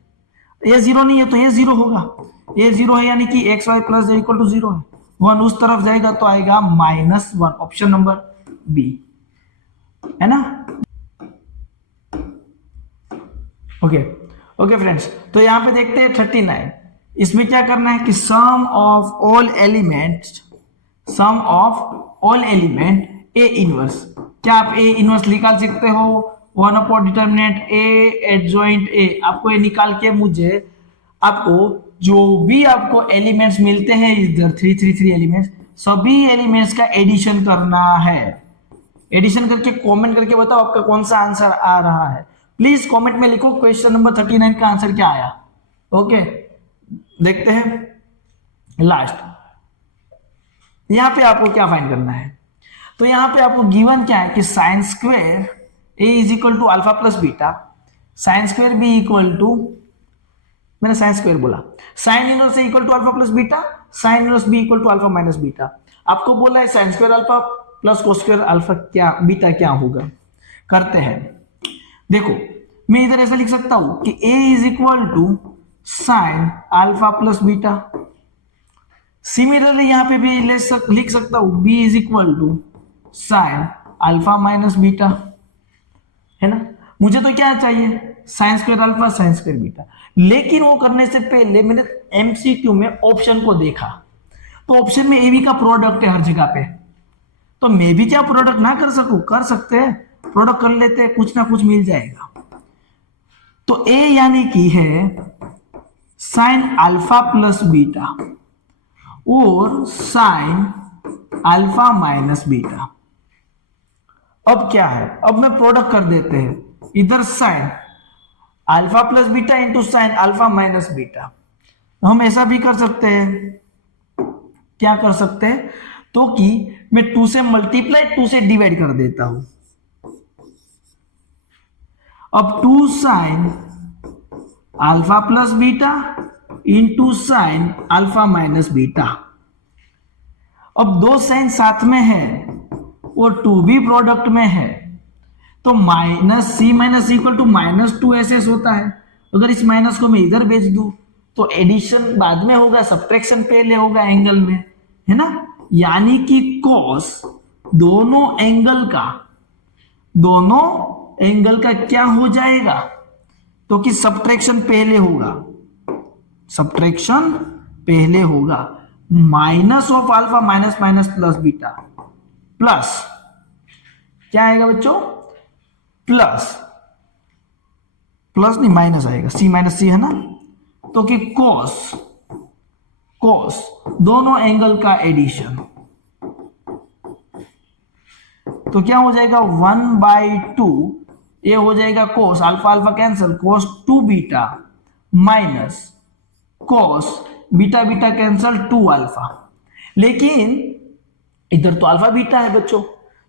ये 0 नहीं है तो ये 0 होगा, ये 0 है यानी कि x y plus z equal to 0 है, 1 उस तरफ जाएगा तो आएगा -1, ऑप्शन नंबर बी, है ना। ओके फ्रेंड्स, तो यहां पे देखते हैं 39, इसमें क्या करना है कि sum of all element a inverse, क्या आप ए इनवर्स निकाल सकते हो? 1/डिटर्मिनेंट ए एडजॉइंट ए, आपको ये निकाल के मुझे, आपको जो भी आपको एलिमेंट्स मिलते हैं इधर 3 3 3 एलिमेंट्स, सभी एलिमेंट्स का एडिशन करना है। एडिशन करके कमेंट करके बताओ आपका कौन सा आंसर आ रहा है, प्लीज कमेंट में लिखो क्वेश्चन नंबर 39 का आंसर क्या आया। ओके, देखते हैं लास्ट, यहां पे आपको क्या फाइंड करना है। तो यहां पे आपको गिवन क्या है कि sine square a is equal to alpha plus beta, sine square b equal to, मैंने साइन स्क्वायर बोला, sine inverse a equal to alpha plus beta, sine inverse b equal to alpha minus beta. आपको बोला है sine square alpha plus cos square alpha क्या बीटा क्या होगा, करते हैं। देखो मैं इधर ऐसा लिख सकता हूं कि a is equal to sine alpha plus beta, similarly यहां पे भी लिख सकता हूं b is equal to sine alpha minus beta, है ना। मुझे तो क्या चाहिए, sine square alpha sine square beta. लेकिन वो करने से पहले मैंने एमसीक्यू में ऑप्शन को देखा, तो ऑप्शन में ए बी का प्रोडक्ट है हर जगह पे, तो मैं भी क्या प्रोडक्ट ना कर सकूं, कर सकते हैं, प्रोडक्ट कर लेते हैं, कुछ ना कुछ मिल जाएगा। तो ए यानी कि है साइन अल्फा प्लस बीटा और साइन अल्फा माइनस बीटा। अब क्या है, अब मैं प्रोडक्ट कर देते हैं, इधर sign alpha plus beta into sine alpha minus beta. हम ऐसा भी कर सकते हैं, क्या कर सकते हैं, तो कि मैं 2 से मल्टीप्लाई 2 से डिवाइड कर देता हूं। अब 2 sign alpha plus beta into sine alpha minus beta. अब 2 साइन साथ में है और 2 भी प्रोडक्ट में है, तो minus C minus equal to -2 S होता है। अगर इस माइनस को मैं इधर भेज दूं तो एडिशन बाद में होगा, सब्ट्रैक्शन पहले होगा एंगल में, है ना। यानी कि कॉस दोनों एंगल का क्या हो जाएगा, तो कि सब्ट्रैक्शन पहले होगा, सब्ट्रैक्शन पहले होगा, minus of alpha minus minus plus beta plus क्या आएगा बच्चों, प्लस नहीं माइनस आएगा, सी माइनस सी है ना, तो कि कॉस दोनों एंगल का एडिशन, तो क्या हो जाएगा 1/2, ये हो जाएगा cos alpha alpha cancel, cos 2 beta minus cos beta beta cancel 2 alpha. लेकिन इधर तो अल्फा बीटा है बच्चों,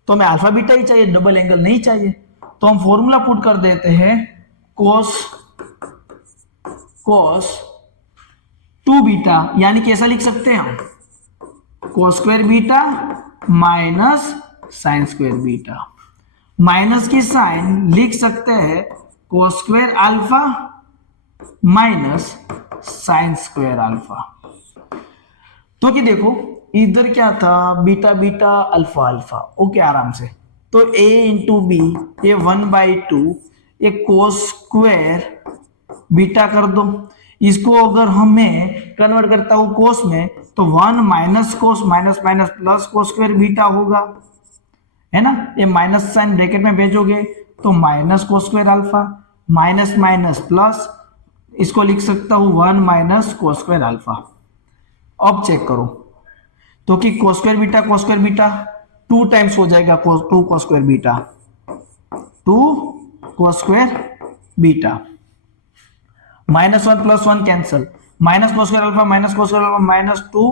तो हमें अल्फा बीटा ही चाहिए, डबल एंगल नहीं चाहिए। तो हम फॉर्मूला पुट कर देते हैं, cos 2 बीटा, यानी कि ऐसा लिख सकते हैं हम, cos square beta minus sine square beta. Minus की साइन लिख सकते हैं cos square alpha minus sine square alpha. तो कि देखो इधर क्या था, beta beta alpha alpha, okay आराम से। तो a इंटू बी, ये 1/2, ये cos स्क्वायर बीटा कर दो। इसको अगर हमें कन्वर्ट करता हूं cos में, तो 1 minus cos minus minus plus cos square beta होगा, है ना। ये माइनस साइन ब्रैकेट में भेजोगे तो minus cos square alpha, minus minus plus, इसको लिख सकता हूं 1 माइनस cos स्क्वायर अल्फा। अब चेक करो, तो कि cos स्क्वायर बीटा 2 टाइम्स हो जाएगा, 2 cos square beta, 2 cos square beta, -1 + 1 cancel, minus cos square alpha minus cos square alpha minus 2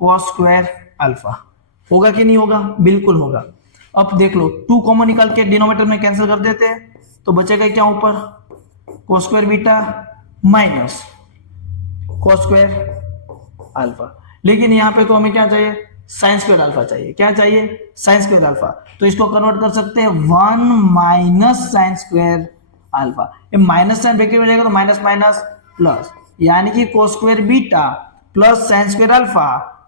cos square alpha. होगा कि नहीं होगा, बिल्कुल होगा। अब देख लो 2 कॉमन निकाल के डिनोमिनेटर में कैंसिल कर देते हैं, तो बचेगा क्या ऊपर, cos square beta minus cos square alpha. लेकिन यहाँ पे तो हमें क्या चाहिए, साइन स्क्वायर अल्फा चाहिए। क्या चाहिए, साइन स्क्वायर अल्फा। तो इसको कन्वर्ट कर सकते हैं 1 माइनस साइन स्क्वायर अल्फा, ये माइनस साइन ब्रैकेट में जाएगा तो माइनस माइनस प्लस, यानी कि cos square beta plus sign square alpha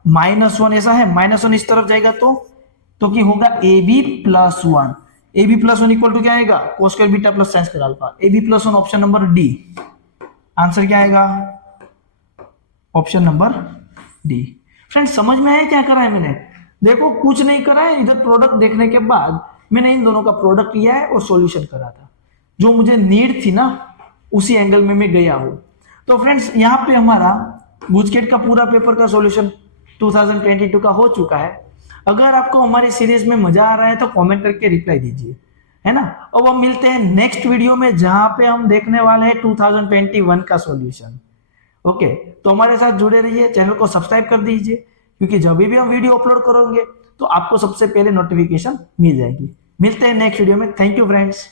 -1, ऐसा है, -1 इस तरफ जाएगा तो कि होगा ab + 1, ab + 1 इक्वल टू क्या आएगा, cos square beta plus sign square alpha, ab + 1, option number D. Answer क्या आएगा, ऑप्शन नंबर डी। फ्रेंड्स समझ में आया क्या करा है मैंने, देखो कुछ नहीं करा है, इधर प्रोडक्ट देखने के बाद मैंने इन दोनों का प्रोडक्ट लिया है और सॉल्यूशन करा था, जो मुझे नीड थी ना उसी एंगल में मैं गया हूं। तो फ्रेंड्स यहाँ पे हमारा गुजकेट का पूरा पेपर का सॉल्यूशन 2022 का हो चुका है। अगर आपको हमारी सीरीज में मजा आ रहा है तो कमेंट करके रिप्लाई दीजिए, है ना। अब हम मिलते हैं नेक्स्ट वीडियो में, जहां पे हम देखने वाले हैं 2021 का सॉल्यूशन। ओके, तो हमारे साथ जुड़े रहिए, चैनल को सब्सक्राइब कर दीजिए, क्योंकि जब भी हम वीडियो अपलोड करेंगे तो आपको सबसे पहले नोटिफिकेशन मिल जाएगी। मिलते हैं नेक्स्ट वीडियो में, थैंक यू फ्रेंड्स।